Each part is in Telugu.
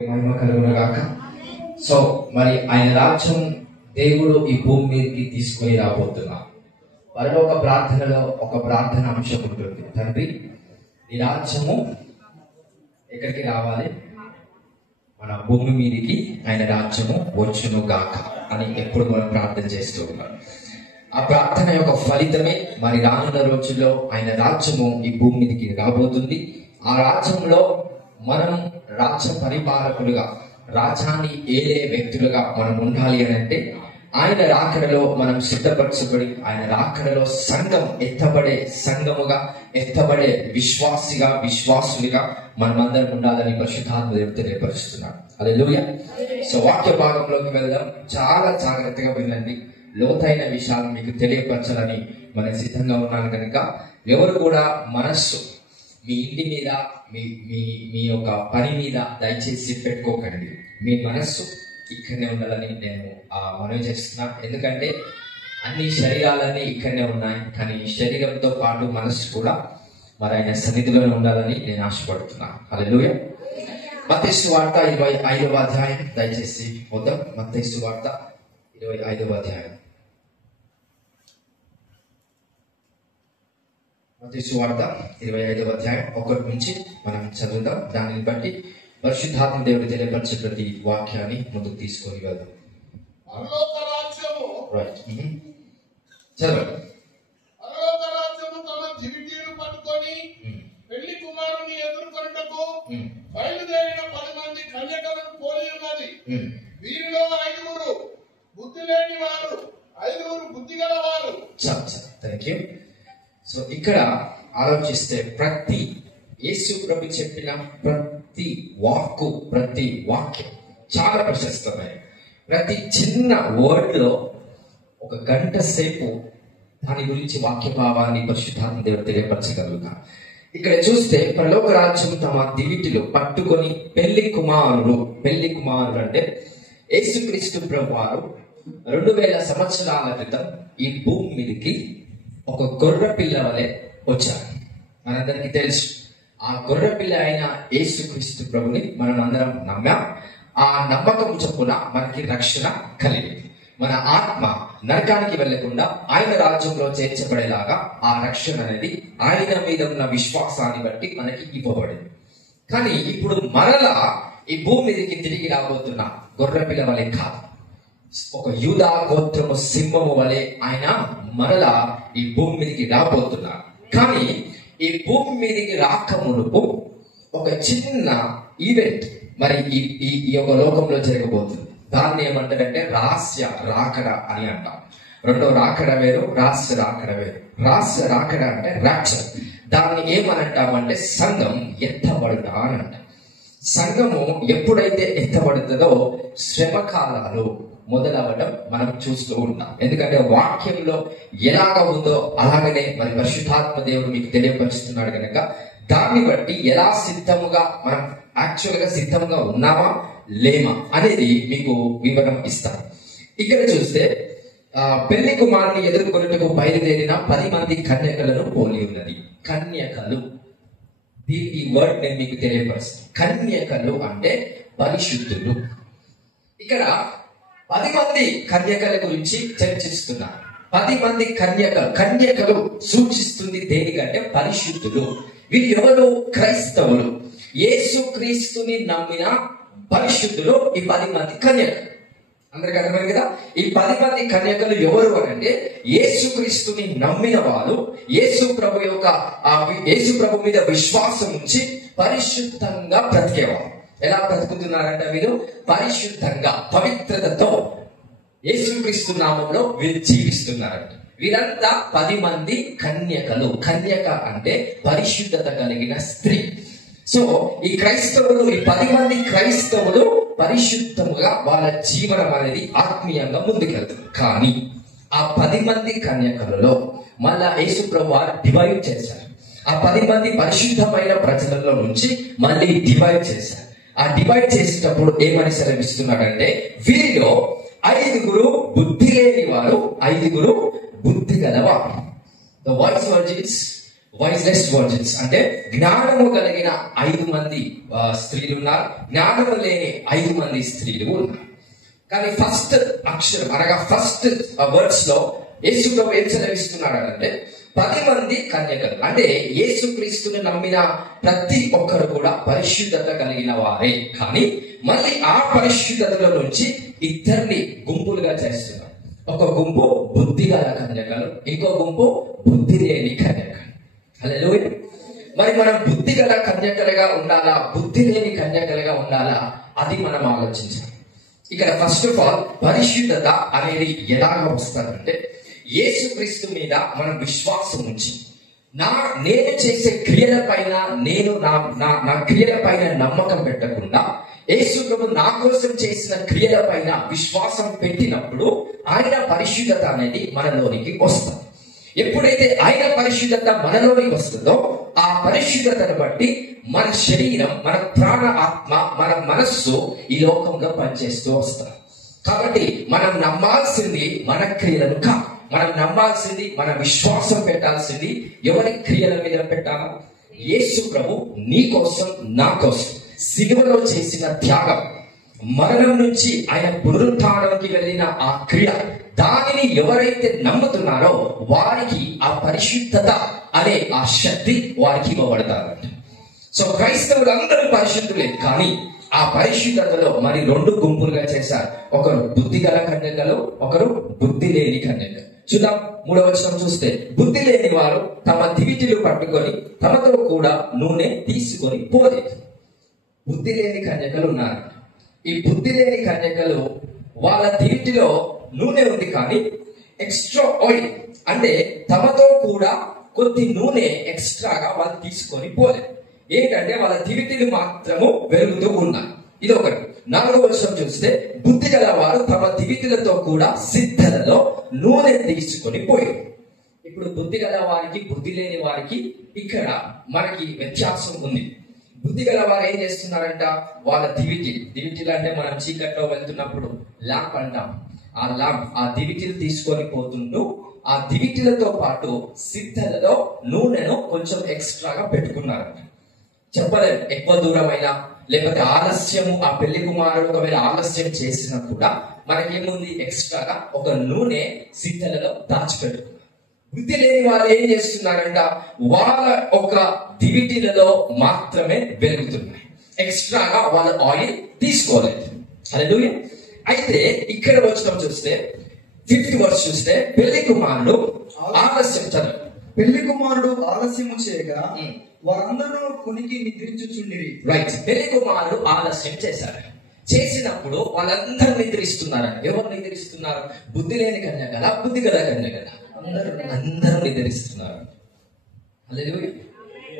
మహిమ కలుగునుగాక. సో మరి ఆయన రాజ్యం దేవుడు ఈ భూమి మీదకి తీసుకొని రాబోతున్నారు. పరలోక ప్రార్థనలో ఒక ప్రార్థన అంశం ఉంటుంది. తండ్రి, ఈ రాజ్యము ఎక్కడికి రావాలి? మన భూమి మీదకి ఆయన రాజ్యము వచ్చును గాక అని ఎప్పుడు మనం ప్రార్థన చేస్తూ ఉన్నాం. ఆ ప్రార్థన యొక్క ఫలితమే మరి రానున్న రోజుల్లో ఆయన రాజ్యము ఈ భూమి మీదకి రాబోతుంది. ఆ రాజ్యంలో మనం రాజ్య పరిపాలకులుగా, రాజ్యాన్ని ఏలే వ్యక్తులుగా మనం ఉండాలి అని అంటే ఆయన రాకడలో మనం సిద్ధపరచబడి, ఆయన రాకడలో సంఘం ఎత్తబడే సంఘముగా, ఎత్తబడే విశ్వాసులుగా మనమందరం ఉండాలని పరిశుద్ధాత్మ దేవుడు తెలియపరుస్తున్నాడు. హల్లెలూయా. సో వాక్య భాగంలోకి వెళ్దాం. చాలా జాగ్రత్తగా వినండి. లోతైన విషయాలు మీకు తెలియపరచాలని మనం సిద్ధంగా ఉన్నాను కనుక ఎవరు కూడా మనస్సు మీ ఇంటి మీద, మీ యొక్క పని మీద దయచేసి పెట్టుకోకండి. మీ మనస్సు ఇక్కడనే ఉండాలని నేను మనవి చేస్తున్నా. ఎందుకంటే అన్ని శరీరాలన్నీ ఇక్కడనే ఉన్నాయి, కానీ శరీరంతో పాటు మనస్సు కూడా మరి ఆయన సన్నిధిలోనే ఉండాలని నేను ఆశపడుతున్నాను. హల్లెలూయా. మత్తయి సువార్త 25వ అధ్యాయం దయచేసి వద్దాం. మత్తయి సువార్త 25వ అధ్యాయం. మత్తయి సువార్త 25వ అధ్యాయం 1 నుంచి మనం చదువుదాం. దానిని బట్టి పరిశుద్ధాత్మ దేవుడు తెలియపరిచే ప్రతి వాక్యాన్ని ముందుకు తీసుకొని వెళ్దాం. చదవండి. పెళ్లి కుమారుని ఎదుర్కొనుటకు బయలుదేరిన 10 మంది కన్యకలను పోలి ఉన్నది. వీరిలో 5 బుద్ధి లేని వారు, 5 బుద్ధి గల వారు. Thank you. సో ఇక్కడ ఆలోచిస్తే ప్రతి యేసు ప్రభు చెప్పిన ప్రతి వాక్కు, ప్రతి వాక్యం చాలా ప్రశస్తమైన. ప్రతి చిన్న వర్డ్ లో 1 గంట సేపు దాని గురించి వాక్య భావాన్ని పరిశుద్ధాత్మ దేవుడు తెలియపరచగలుగుతారు. ఇక్కడ చూస్తే పరలోక రాజ్యం తమ దివిటిలో పట్టుకొని పెళ్లి కుమారుడు అంటే యేసుక్రీస్తు ప్రభు వారు 2000 సంవత్సరాల క్రితం ఈ భూమి మీదకి ఒక గొర్రె పిల్ల వలె వచ్చారు. మనందరికీ తెలుసు, ఆ గొర్రె పిల్ల అయిన యేసుక్రీస్తు ప్రభుని మనం అందరం నమ్మాం. ఆ నమ్మకం చొప్పున మనకి రక్షణ కలిగింది. మన ఆత్మ నరకానికి వెళ్లకుండా ఆయన రాజ్యంలో చేర్చబడేలాగా ఆ రక్షణ అనేది ఆయన మీద ఉన్న విశ్వాసాన్ని బట్టి మనకి ఇవ్వబడింది. కానీ ఇప్పుడు మరలా ఈ భూమి మీదకి తిరిగి రాబోతున్న గొర్రె పిల్ల వలె కాదు, ఒక యూదా గోత్రము సింహము వలె ఆయన మరలా ఈ భూమి మీదకి రాబోతున్నారు. కానీ ఈ భూమి మీదకి రాక మునుపు ఒక చిన్న ఈవెంట్ మరి ఈ యొక్క లోకంలో జరగబోతుంది. దాన్ని ఏమంటారంటే రహస్య రాకడ అని అంటాం. రెండో రాకడ వేరు, రహస్య రాకడ వేరు. రహస్య రాకడ అంటే రాప్చర్. దాన్ని ఏమనంటామంటే సంఘం ఎత్తబడుట అని అంటాం. సంఘము ఎప్పుడైతే ఎత్తబడుతుందో శ్రమ కాలాలు మొదలవడం మనం చూస్తూ ఉంటాం. ఎందుకంటే వాక్యంలో ఎలాగ ఉందో అలాగనే మరి పరిశుద్ధాత్మ దేవుడు మీకు తెలియపరుస్తున్నాడు కనుక దాన్ని బట్టి ఎలా సిద్ధముగా మనం యాక్చువల్ గా సిద్ధంగా ఉన్నామా లేమా అనేది మీకు వివరం ఇస్తాను. ఇక్కడ చూస్తే పెళ్లి కుమారుని ఎదుర్కొన్నట్టుకు బయలుదేరిన 10 మంది కన్యకలను పోలి ఉన్నది. కన్యకలు, ఈ వర్డ్ నేను మీకు తెలియపరుస్తాను. కన్యకలు అంటే పరిశుద్ధులు. ఇక్కడ 10 మంది కన్యకల గురించి చర్చిస్తున్నారు. 10 మంది కన్యకలు సూచిస్తుంది దేనికంటే పరిశుద్ధులు. వీరు ఎవరు? క్రైస్తవులు, యేసుక్రీస్తుని నమ్మిన పరిశుద్ధులు ఈ 10 మంది కన్యకలు. అందరికి అర్థమైంది కదా? ఈ 10 మంది కన్యకలు ఎవరు అంటే యేసుక్రీస్తుని నమ్మిన వాళ్ళు, యేసు ప్రభు మీద విశ్వాసం ఉంచి పరిశుద్ధంగా బ్రతికేవారు. ఎలా బ్రతుకుతున్నారంటే వీరు పరిశుద్ధంగా, పవిత్రతతో యేసుక్రీస్తు నామంలో వీరు జీవిస్తున్నారంట. వీరంతా 10 మంది కన్యకలు. కన్యక అంటే పరిశుద్ధత కలిగిన స్త్రీ. సో ఈ క్రైస్తవులు, ఈ 10 మంది క్రైస్తవులు పరిశుద్ధముగా వాళ్ళ జీవనం అనేది ఆత్మీయంగా ముందుకెళ్తుంది. కానీ ఆ 10 మంది కన్యకలలో మళ్ళా యేసు ప్రభువు డివైడ్ చేశారు. ఆ 10 మంది పరిశుద్ధమైన ప్రజలలో నుంచి మళ్ళీ డివైడ్ చేశారు. ఆ డివైడ్ చేసేటప్పుడు ఏమని సెలవిస్తున్నాడంటే వీరిలో 5 బుద్ధి లేని వారు, 5 బుద్ధి గలవారు. The wise virgins వైజ్లెస్ వర్జిన్స్ అంటే జ్ఞానము కలిగిన 5 మంది స్త్రీలు ఉన్నారు, జ్ఞానము లేని 5 మంది స్త్రీలు ఉన్నారు. కానీ ఫస్ట్ అక్షరం అనగా ఫస్ట్ వర్డ్స్ లో యేసు ప్రభు ఏం సెలవిస్తున్నాడు అంటే 10 మంది కన్యకలు. అంటే యేసుక్రీస్తుని నమ్మిన ప్రతి ఒక్కరు కూడా పరిశుద్ధత కలిగిన వారే. కానీ మళ్ళీ ఆ పరిశుద్ధతలో నుంచి 2 గుంపులుగా చేస్తున్నారు. ఒక గుంపు బుద్ధి గల కన్యకలు, ఇంకో గుంపు బుద్ధి లేని కన్యకలు. హల్లెలూయా. మరి మనం బుద్ధి గల కన్యకలుగా ఉండాలా, బుద్ధి లేని కన్యకలుగా ఉండాలా, అది మనం ఆలోచించాలి. ఇక్కడ ఫస్ట్ ఆఫ్ ఆల్ పరిశుద్ధత అనేది ఎలాగ వస్తుందంటే యేసుక్రీస్తు మీద మనం విశ్వాసం ఉంచి నేను చేసే క్రియల పైన నా క్రియల పైన నమ్మకం పెట్టకుండా యేసు ప్రభు నా కోసం చేసిన క్రియల పైన విశ్వాసం పెట్టినప్పుడు ఆయన పరిశుద్ధత అనేది మనలోనికి వస్తుంది. ఎప్పుడైతే ఆయన పరిశుద్ధత మనలోనికి వస్తుందో ఆ పరిశుద్ధతను బట్టి మన శరీరం, మన ప్రాణ, ఆత్మ, మన మనస్సు ఈ లోకంలో పనిచేస్తూ వస్తారు. కాబట్టి మనం నమ్మాల్సింది మన క్రియలను కాదు, మనం నమ్మాల్సింది, మన విశ్వాసం పెట్టాల్సింది ఎవరి క్రియల మీద పెట్టాలా? యేసు ప్రభు నీ కోసం, నా కోసం సిలువలో చేసిన త్యాగం, మరణం నుంచి ఆయన పునరుత్థానానికి వెళ్ళిన ఆ క్రియ, దానిని ఎవరైతే నమ్ముతున్నారో వారికి ఆ పరిశుద్ధత అనే ఆ శక్తి వారికి ఇవ్వబడతారంట. సో క్రైస్తవులు అందరూ పరిశుద్ధులే, కానీ ఆ పరిశుద్ధతలో మరి 2 గుంపులుగా చేశారు. ఒకరు బుద్ధి గల కన్యకలు, ఒకరు బుద్ధి లేని కన్యకలు. చూద్దాం 3వ వచనం చూస్తే, బుద్ధి లేని వారు తమ దివిటీలు పట్టుకొని తమతో కూడా నూనె తీసుకొని పోలేదు. బుద్ధి లేని కన్యకలు ఉన్నారు. ఈ బుద్ధి లేని కన్యకలు వాళ్ళ దివిటిలో నూనె ఉంది, కానీ ఎక్స్ట్రా ఆయిల్ అంటే తమతో కూడా కొద్ది నూనె ఎక్స్ట్రాగా వాళ్ళు తీసుకొని పోలేదు. ఏంటంటే వాళ్ళ దివిటీలు మాత్రము వెలుగుతూ ఉన్నాయి. ఇది ఒకటి. 4వ వచనం చూస్తే, బుద్ధి గల వారు తమ దివిటీలతో కూడా సిద్ధలలో నూనె తీసుకొని పోయారు. ఇప్పుడు బుద్ధి గల వారికి, బుద్ధి లేని వారికి ఇక్కడ మనకి వ్యత్యాసం ఉంది. బుద్ధి గల వారు ఏం చేస్తున్నారంట, వాళ్ళ దివిటీలు అంటే మనం చీకట్లో వెళ్తున్నప్పుడు ల్యాంప్ అంటాం, ఆ దివిటీలు తీసుకొని పోతుంటూ ఆ దివిటీలతో పాటు సిద్ధలలో నూనెను కొంచెం ఎక్స్ట్రాగా పెట్టుకున్నారంట. చెప్పలేదు ఎక్కువ దూరమైనా లేకపోతే ఆలస్యము, ఆ పెళ్లి కుమారుడు ఒకవేళ ఆలస్యం చేసినా కూడా మనకేముంది, ఎక్స్ట్రాగా ఒక నూనె సిద్ధలలో దాచిపెట్టుకున్నారు. బుద్ధి లేని వాళ్ళు ఏం చేస్తున్నారంట, వాళ్ళ ఒక దివిటీలలో మాత్రమే వెలుగుతున్నాయి, ఎక్స్ట్రాగా వాళ్ళ ఆయిల్ తీసుకోలేదు. హల్లెలూయా. అయితే ఇక్కడ వచ్చిన చూస్తే 5th వర్స్ చూస్తే, పెళ్లి కుమారుడు ఆలస్యం, పెళ్లి కుమారుడు ఆలస్యము చేయగా వారందరూ కొనికి నిద్రించుచుండిరి. రైట్. పెళ్లి కుమారుడు ఆలస్యం చేసినప్పుడు వాళ్ళందరూ నిద్రిస్తున్నారు. ఎవరు నిద్రిస్తున్నారు? బుద్ధి లేని కన్యకల, బుద్ధి గల కన్యకల, అందరూ నిద్రిస్తున్నారు. హల్లెలూయా.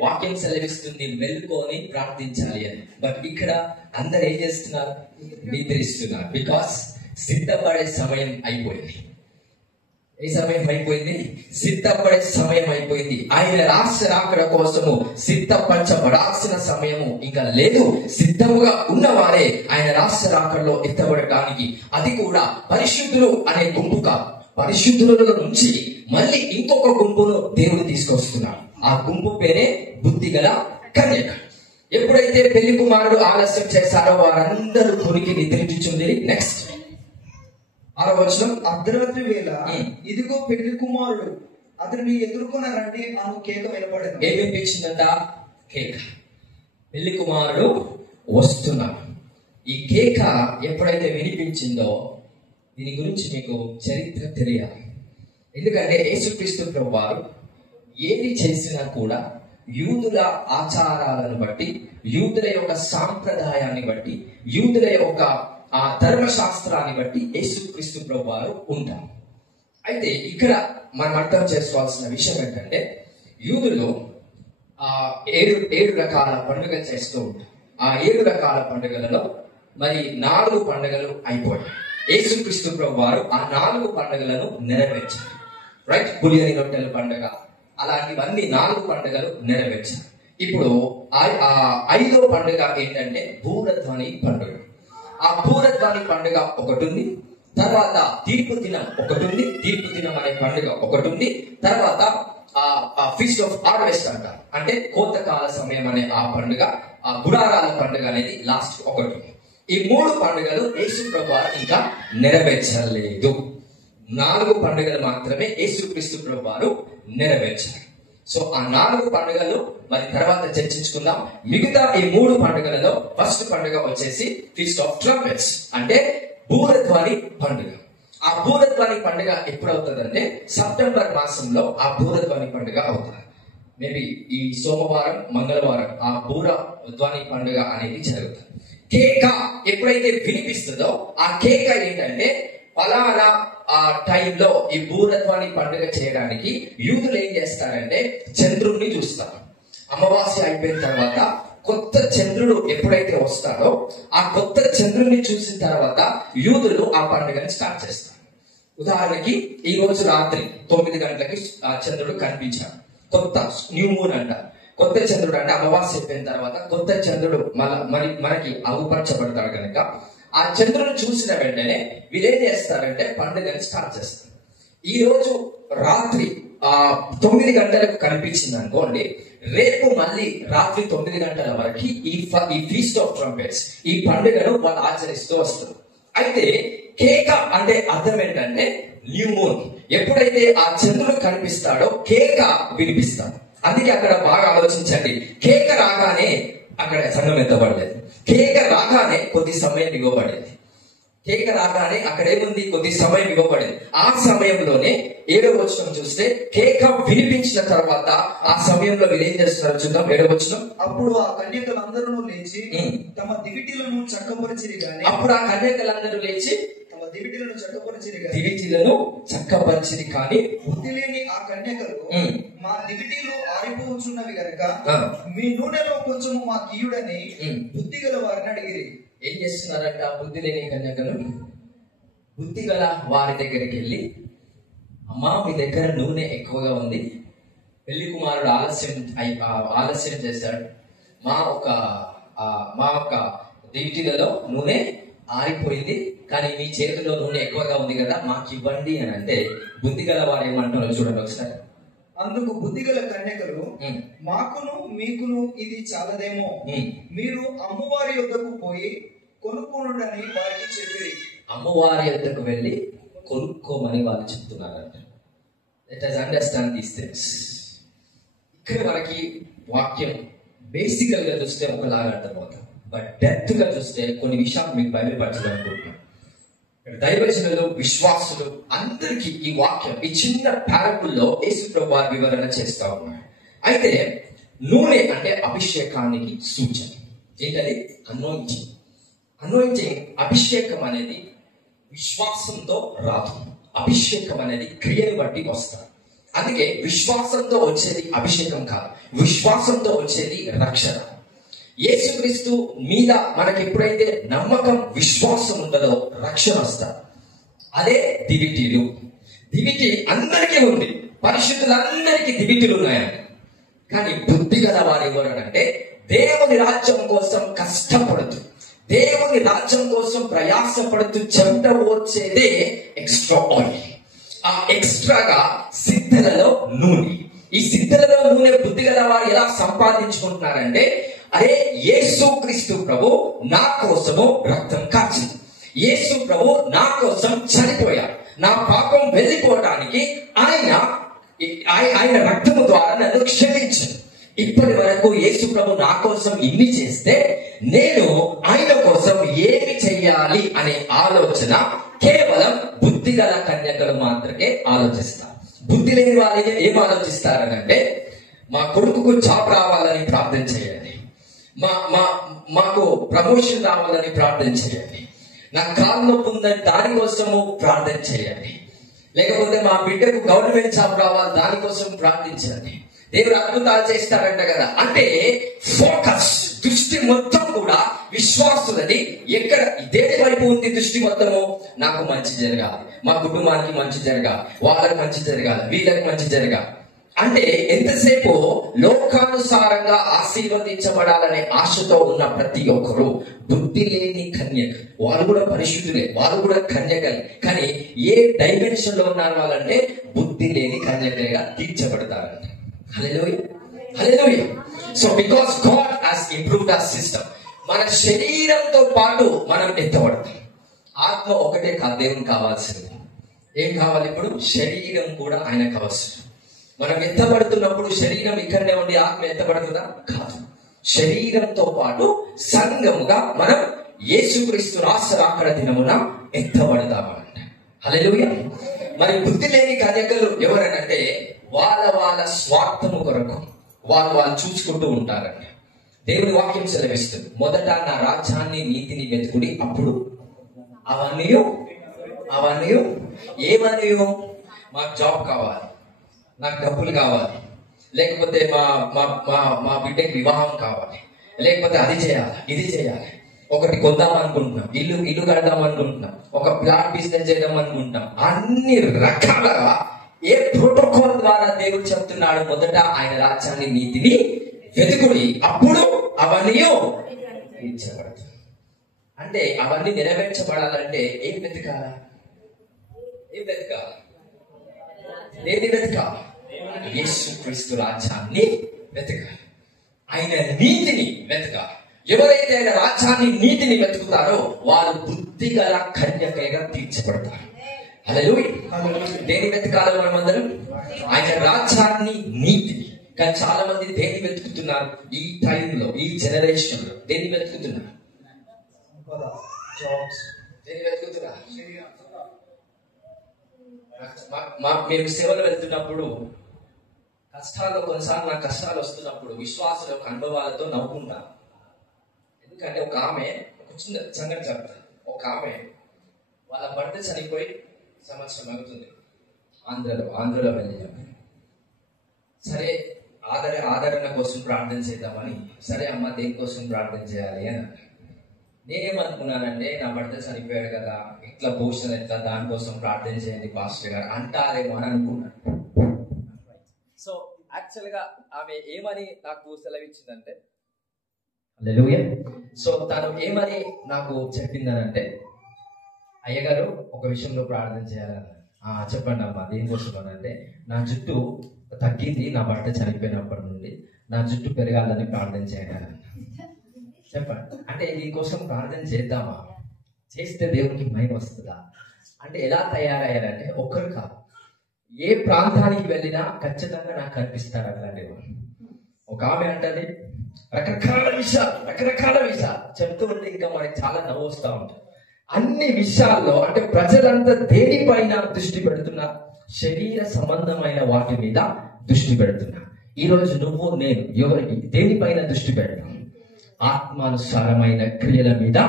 వాక్యం సెలవిస్తుంది మెల్కొని ప్రార్థించాలి అని. బట్ ఇక్కడ అందరు ఏం చేస్తున్నారు? నిద్రిస్తున్నారు. బికాస్ సిద్ధపడే సమయం అయిపోయింది. ఏ సమయం అయిపోయింది? సిద్ధపడే సమయం అయిపోయింది. ఆయన రాకడ కోసము సిద్ధపరచబడాల్సిన సమయము ఇంకా లేదు. సిద్ధముగా ఉన్నవారే ఆయన రాకడలో ఎత్తబడటానికి, అది కూడా పరిశుద్ధులు అనే గుంపు కాదు, పరిశుద్ధుల నుంచి మళ్ళీ ఇంకొక గుంపును దేవుడు తీసుకొస్తున్నాడు. ఆ గుంపు పేరే బుద్ధి గల కన్యక. ఎప్పుడైతే పెళ్లి కుమారుడు ఆలస్యం చేశారో వారందరూ కొనికి నిద్రించుచుంది. నెక్స్ట్ 6వ వచనం, అర్ధరాత్రి వేళ ఇదిగో పెళ్లి కుమారుడు అతన్ని ఎదుర్కొన్నారంటే ఆమె కేక వినపడింది. ఏం వినిపించిందంట? కేక. పెళ్లి కుమారుడు వస్తున్నాడు. ఈ కేక ఎప్పుడైతే వినిపించిందో దీని గురించి మీకు చరిత్ర తెలియాలి. ఎందుకంటే యేసుక్రీస్తు ప్రభువారు ఏది చేసినా కూడా యూదుల ఆచారాలను బట్టి, యూదుల యొక్క సాంప్రదాయాన్ని బట్టి, యూదుల యొక్క ఆ ధర్మశాస్త్రాన్ని బట్టి యేసుక్రీస్తు ప్రభువారు ఉంటారు. అయితే ఇక్కడ మనం అర్థం చేసుకోవాల్సిన విషయం ఏంటంటే, యూదులు 7 రకాల పండుగలు చేస్తూ ఉంటారు. ఆ 7 రకాల పండుగలలో మరి 4 పండుగలు అయిపోయాయి. యేసుక్రీస్తు ప్రభువారు ఆ 4 పండుగలను నెరవేర్చారు. రైట్. పులియని రొట్టెల పండుగ, అలాంటివన్నీ 4 పండుగలు నెరవేర్చారు. ఇప్పుడు 5వ పండుగ ఏంటంటే బూరధ్వని పండుగ. ఆ బూరధ్వని పండుగ ఒకటి ఉంది. తర్వాత తీర్పు దినం ఒకటి ఉంది. తీర్పు దినం అనే పండుగ ఒకటి ఉంది. తర్వాత ఫీస్ట్ ఆఫ్ హార్వెస్ట్ అంటారు. అంటే కోతకాల సమయం అనే ఆ పండుగ, ఆ గుడారాల పండుగ అనేది లాస్ట్ ఒకటి. ఈ 3 పండుగలు యేసు ప్రభువారు ఇంకా నెరవేర్చలేదు. 4 పండుగలు మాత్రమే యేసుక్రీస్తు ప్రభువారు నెరవేర్చారు. సో ఆ 4 పండుగలు మరి తర్వాత చర్చించుకుందాం. మిగతా ఈ 3 పండుగలలో ఫస్ట్ పండుగ వచ్చేసి ఫీస్ట్ ఆఫ్ ట్రంపెట్స్, అంటే బూరధ్వని పండుగ. ఆ బూరధ్వని పండుగ ఎప్పుడు అవుతుందంటే సెప్టెంబర్ మాసంలో ఆ బూరధ్వని పండుగ అవుతుంది. మేబీ ఈ సోమవారం, మంగళవారం ఆ బూరధ్వని పండుగ అనేది జరుగుతుంది. కేక ఎప్పుడైతే వినిపిస్తుందో ఆ కేక ఏంటంటే ఫలానా ఆ టైంలో ఈ బూరధ్వని పండుగ చేయడానికి యూదులు ఏం చేస్తారంటే చంద్రుణ్ణి చూస్తారు. అమావాస్య అయిపోయిన తర్వాత కొత్త చంద్రుడు ఎప్పుడైతే వస్తాడో ఆ కొత్త చంద్రుడిని చూసిన తర్వాత యూదులు ఆ పండుగని స్టార్ట్ చేస్తారు. ఉదాహరణకి ఈ రోజు రాత్రి 9 గంటలకి ఆ చంద్రుడు కనిపించాడు. కొత్త న్యూ మూన్ అంట. కొత్త చంద్రుడు అంటే అమావాస్య అయిపోయిన తర్వాత కొత్త చంద్రుడు మనకి అగుపరచబడతాడు కనుక ఆ చంద్రుడు చూసిన వెంటనే వీరేం చేస్తారంటే పండుగని స్టార్ట్ చేస్తారు. ఈ రోజు రాత్రి 9 గంటలకు కనిపించింది అనుకోండి, రేపు మళ్ళీ రాత్రి 9 గంటల వరకు ఈ ఫీస్ట్ ఆఫ్ ట్రంపెట్స్ ఈ పండుగను వాళ్ళు ఆచరిస్తూ వస్తారు. అయితే కేక అంటే అర్థం ఏంటంటే న్యూ మూన్. ఎప్పుడైతే ఆ చంద్రుడు కనిపిస్తాడో కేక వినిపిస్తాడు. అందుకే అక్కడ బాగా ఆలోచించండి. కేక రాగానే అక్కడ సంఘం ఎత్తబడలేదు. కేక రాగానే కొద్ది సమయం ఇవ్వబడేది. కేక రాగానే అక్కడ ఏముంది, కొద్ది సమయం ఇవ్వబడింది. ఆ సమయంలోనే 7వ వచనం చూస్తే కేక వినిపించిన తర్వాత ఆ సమయంలో వీళ్ళు ఏం చేస్తున్నారు చూద్దాం. 7వ వచనం. అప్పుడు ఆ కన్యకలందరూ లేచి తమ దివిటీలను చక్కపరిచిరి గాని అప్పుడు ఆ కన్యకలందరూ లేచి తమ దివిటీలను చక్కపరిచిరి కానీ బుద్ధి లేని ఆ కన్యకలు మా దివిటీలు ఆరిపోవచ్చున్నవి గనక మీ నూనెలో కొంచెము మా కీయుడని బుద్ధి గల వారిని అడిగిరి. ఏం చేస్తున్నారంట బుద్ధి లేని కన్యకలు? బుద్ధి గల వారి దగ్గరికి వెళ్ళి, అమ్మా మీ దగ్గర నూనె ఎక్కువగా ఉంది, పెళ్లి కుమారుడు ఆలస్యం చేశాడు, మా ఒక దివిటీలలో నూనె ఆరిపోయింది, కానీ మీ చేతిలో నూనె ఎక్కువగా ఉంది కదా, మాకు ఇవ్వండి అని అంటే బుద్ధి గల వారు ఏమంటున్నారు చూడండి ఒకసారి. అందుకు బుద్ధిగల కన్యకలు మాకును మీకును ఇది చాలదేమో, మీరు అమ్మవారి యొద్దకు పోయి కొనుక్కోండి వారికి చెప్పి. అమ్మవారి యొద్దకు వెళ్ళి కొనుక్కోమని వాళ్ళు చెప్తున్నారంట. Let us understand these things. ఇక్కడ మనకి వాక్యం బేసికల్ గా చూస్తే ఒకలాగా అర్థమవుతుంది, బట్ డెప్త్ గా చూస్తే కొన్ని విషయాలు మీకు బయలుపరచాలనుకుంటున్నాను. దైవజనులు, విశ్వాసులు అందరికీ ఈ వాక్యం ఈ చిన్న పారబుల్లో యేసు ప్రభువు వివరణ చేస్తా ఉన్నారు. అయితే నూనె అంటే అభిషేకానికి సూచన. ఏంటది? అనాయింటింగ్. అభిషేకం అనేది విశ్వాసంతో రాదు. అభిషేకం అనేది క్రియను బట్టి వస్తారు. అందుకే విశ్వాసంతో వచ్చేది అభిషేకం కాదు, విశ్వాసంతో వచ్చేది రక్షణ. యేసుక్రీస్తు మీద మనకి ఎప్పుడైతే నమ్మకం, విశ్వాసం ఉంటుందో రక్షణ వస్తారు. అదే దివిటీలు. దివిటి అందరికీ ఉంది, పరిశుద్ధులందరికీ దివిటీలు ఉన్నాయండి. కానీ బుద్ధి గల వారు ఎవరంటే దేవుని రాజ్యం కోసం కష్టపడుతూ, దేవుని రాజ్యం కోసం ప్రయాసపడుతూ చెమట ఓర్చేదే ఎక్స్ట్రా ఆయిల్. ఆ ఎక్స్ట్రాగా సిద్ధలలో నూనె. ఈ సిద్ధలలో నూనె బుద్ధి గల వారు ఎలా సంపాదించుకుంటున్నారంటే, అరే యేసు క్రీస్తు ప్రభు నా కోసము రక్తం కార్చింది, యేసు ప్రభు నా కోసం చనిపోయాడు, నా పాపం వెళ్ళిపోవడానికి ఆయన రక్తము ద్వారా నన్ను క్షమించను. ఇప్పటి వరకు యేసు ప్రభు నా కోసం ఇన్ని చేస్తే నేను ఆయన కోసం ఏమి చెయ్యాలి అనే ఆలోచన కేవలం బుద్ధి గల కన్యకలు మాత్రమే ఆలోచిస్తారు. బుద్ధి లేని వాళ్ళు ఏం ఆలోచిస్తారనంటే, మా కొడుకుకు జాబ్ రావాలని ప్రార్థన చేయండి, మాకు ప్రమోషన్ రావాలని ప్రార్థన చేయండి, నా కాలు నొప్పి ఉందని దానికోసము ప్రార్థన చేయండి, లేకపోతే మా బిడ్డకు గవర్నమెంట్ జాబ్ రావాలి దానికోసం ప్రార్థించండి. దేవుడు అద్భుతాలు చేస్తారంట కదా. అంటే ఫోకస్, దృష్టి మొత్తం కూడా విశ్వాసులది ఎక్కడ, దేని వైపు ఉంది దృష్టి మొత్తము? నాకు మంచి జరగాలి, మా కుటుంబానికి మంచి జరగాలి, వాళ్ళకి మంచి జరగాలి, వీళ్ళకి మంచి జరగాలి. అంటే ఎంతసేపు లోకానుసారంగా ఆశీర్వదించబడాలనే ఆశతో ఉన్న ప్రతి ఒక్కరు బుద్ధి లేని కన్యక, వాళ్ళు కూడా పరిశుద్ధులే, వాళ్ళు కూడా కన్యకలే. కానీ ఏ డైమెన్షన్ లో ఉన్నారు వాళ్ళంటే బుద్ధి లేని కన్యకగా తీర్చబడతారంట. Hallelujah, hallelujah. So because God has improved our system. మన శరీరంతో పాటు మనం ఎత్తబడతాం. ఆత్మ ఒకటే కాదు దేవునికి కావాల్సింది. ఏం కావాలి ఇప్పుడు? శరీరం కూడా ఆయనకు అవసరం. మనం ఎత్తబడుతున్నప్పుడు శరీరం ఇక్కడనే ఉండి ఆత్మ ఎత్తబడుతుందా? కాదు. శరీరంతో పాటు సంఘముగా మనం యేసుక్రీస్తు రాకడ దినమున ఎత్తబడతామంట. హల్లెలూయా. మరి బుద్ధి లేని కన్యకలు ఎవరనంటే వాళ్ళ స్వార్థము కొరకు వాళ్ళు చూసుకుంటూ ఉంటారంట. దేవుని వాక్యం సెలవిస్తుంది, మొదట నా రాజ్యాన్ని నీతిని వెతుకుడి, అప్పుడు అవన్నీ ఏమన్నీ, మాకు జాబ్ కావాలి, నాకు డబ్బులు కావాలి, లేకపోతే మా బిడ్డకి వివాహం కావాలి, లేకపోతే అది చేయాలి, ఇది చేయాలి, ఒకటి కొందాం అనుకుంటున్నాం, ఇల్లు కడదాం అనుకుంటున్నాం, ఒక ప్లాట్ బిజినెస్ చేద్దాం అనుకుంటున్నాం. అన్ని రకాలుగా ఏ ప్రోటోకాల్ ద్వారా దేవుడు చెప్తున్నాడు, మొదట ఆయన రాజ్యాన్ని నీతిని వెతుకుడి, అప్పుడు అవన్నీ తీర్చబడతాయి. అంటే అవన్నీ నెరవేర్చబడాలంటే ఏం వెతకాలి? ఏది వెతకాలి? యేసుక్రీస్తు రాజ్యాన్ని వెతకాలి, ఆయన నీతిని వెతకాలి. ఎవరైతే ఆయన రాజ్యాన్ని నీతిని వెతుకుతారో వాళ్ళు బుద్ధి గల కన్యకగా తీర్చబడతారు. హల్లెలూయా. దేని వెతకాలి మనమందరం? ఆయన రాజ్యాన్ని నీతిని. కానీ చాలా మంది దేన్ని వెతుకుతున్నారు ఈ టైంలో, ఈ జనరేషన్ లో? దేన్ని వెతుకుతున్నారు? దేన్ని వెతుకుతున్నారు? మేము సేవలు వెళ్తున్నప్పుడు కష్టాలు, కొన్నిసార్లు నాకు కష్టాలు వస్తున్నప్పుడు విశ్వాసుల అనుభవాలతో నవ్వుకుంటాను. ఎందుకంటే ఒక ఆమె, ఒక చిన్న సంగతి చెప్తాను. ఒక ఆమె వాళ్ళ భర్త చనిపోయి సంవత్సరం అవుతుంది. ఆంధ్రలో వెళ్ళినప్పుడు సరే ఆదరణ కోసం ప్రార్థన చేద్దామని, సరే అమ్మ దేనికోసం ప్రార్థన చేయాలి అని అన్నారు. నేనేమనుకున్నానంటే నా భర్త చనిపోయాడు కదా, ఇట్లా భూషణ ఎట్లా, దానికోసం ప్రార్థన చేయండి పాస్టర్ గారు అంటారేమో అని అనుకున్నాను. సో యాక్చువల్ గా ఆమె ఏమని నాకు సెలవిచ్చిందంటే, హల్లెలూయా. సో తను ఏమని నాకు చెప్పిందనంటే, అయ్యగారు ఒక విషయంలో ప్రార్థన చేయాలన్నారు. చెప్పండి అమ్మా దేనికోసం అని అంటే, నా జుట్టు తగ్గింది, నా భర్త చనిపోయినప్పటి నుండి నా జుట్టు పెరగాలని ప్రార్థన చేయాలి. చెప్పండి అంటే దీనికోసం ప్రార్థన చేద్దామా? చేస్తే దేవునికి మహిమ వస్తుందా? అంటే ఎలా తయారయ్యారంటే, ఒక్కరు కాదు, ఏ ప్రాంతానికి వెళ్ళినా ఖచ్చితంగా నాకు కనిపిస్తారు అట్లాంటి వాళ్ళు. ఒక ఆమె అంటది రకరకాల విషయాలు చెప్తూ ఉంటే ఇంకా మనకి చాలా నవ్వు వస్తూ ఉంటుంది. అన్ని విషయాల్లో అంటే ప్రజలంతా దేనిపైన దృష్టి పెడుతున్నారు? శరీర సంబంధమైన వాటి మీద దృష్టి పెడుతున్నా. ఈ రోజు నువ్వు నేను ఎవరికి దేనిపైన దృష్టి పెడతాం? ఆత్మానుసారమైన క్రియల మీద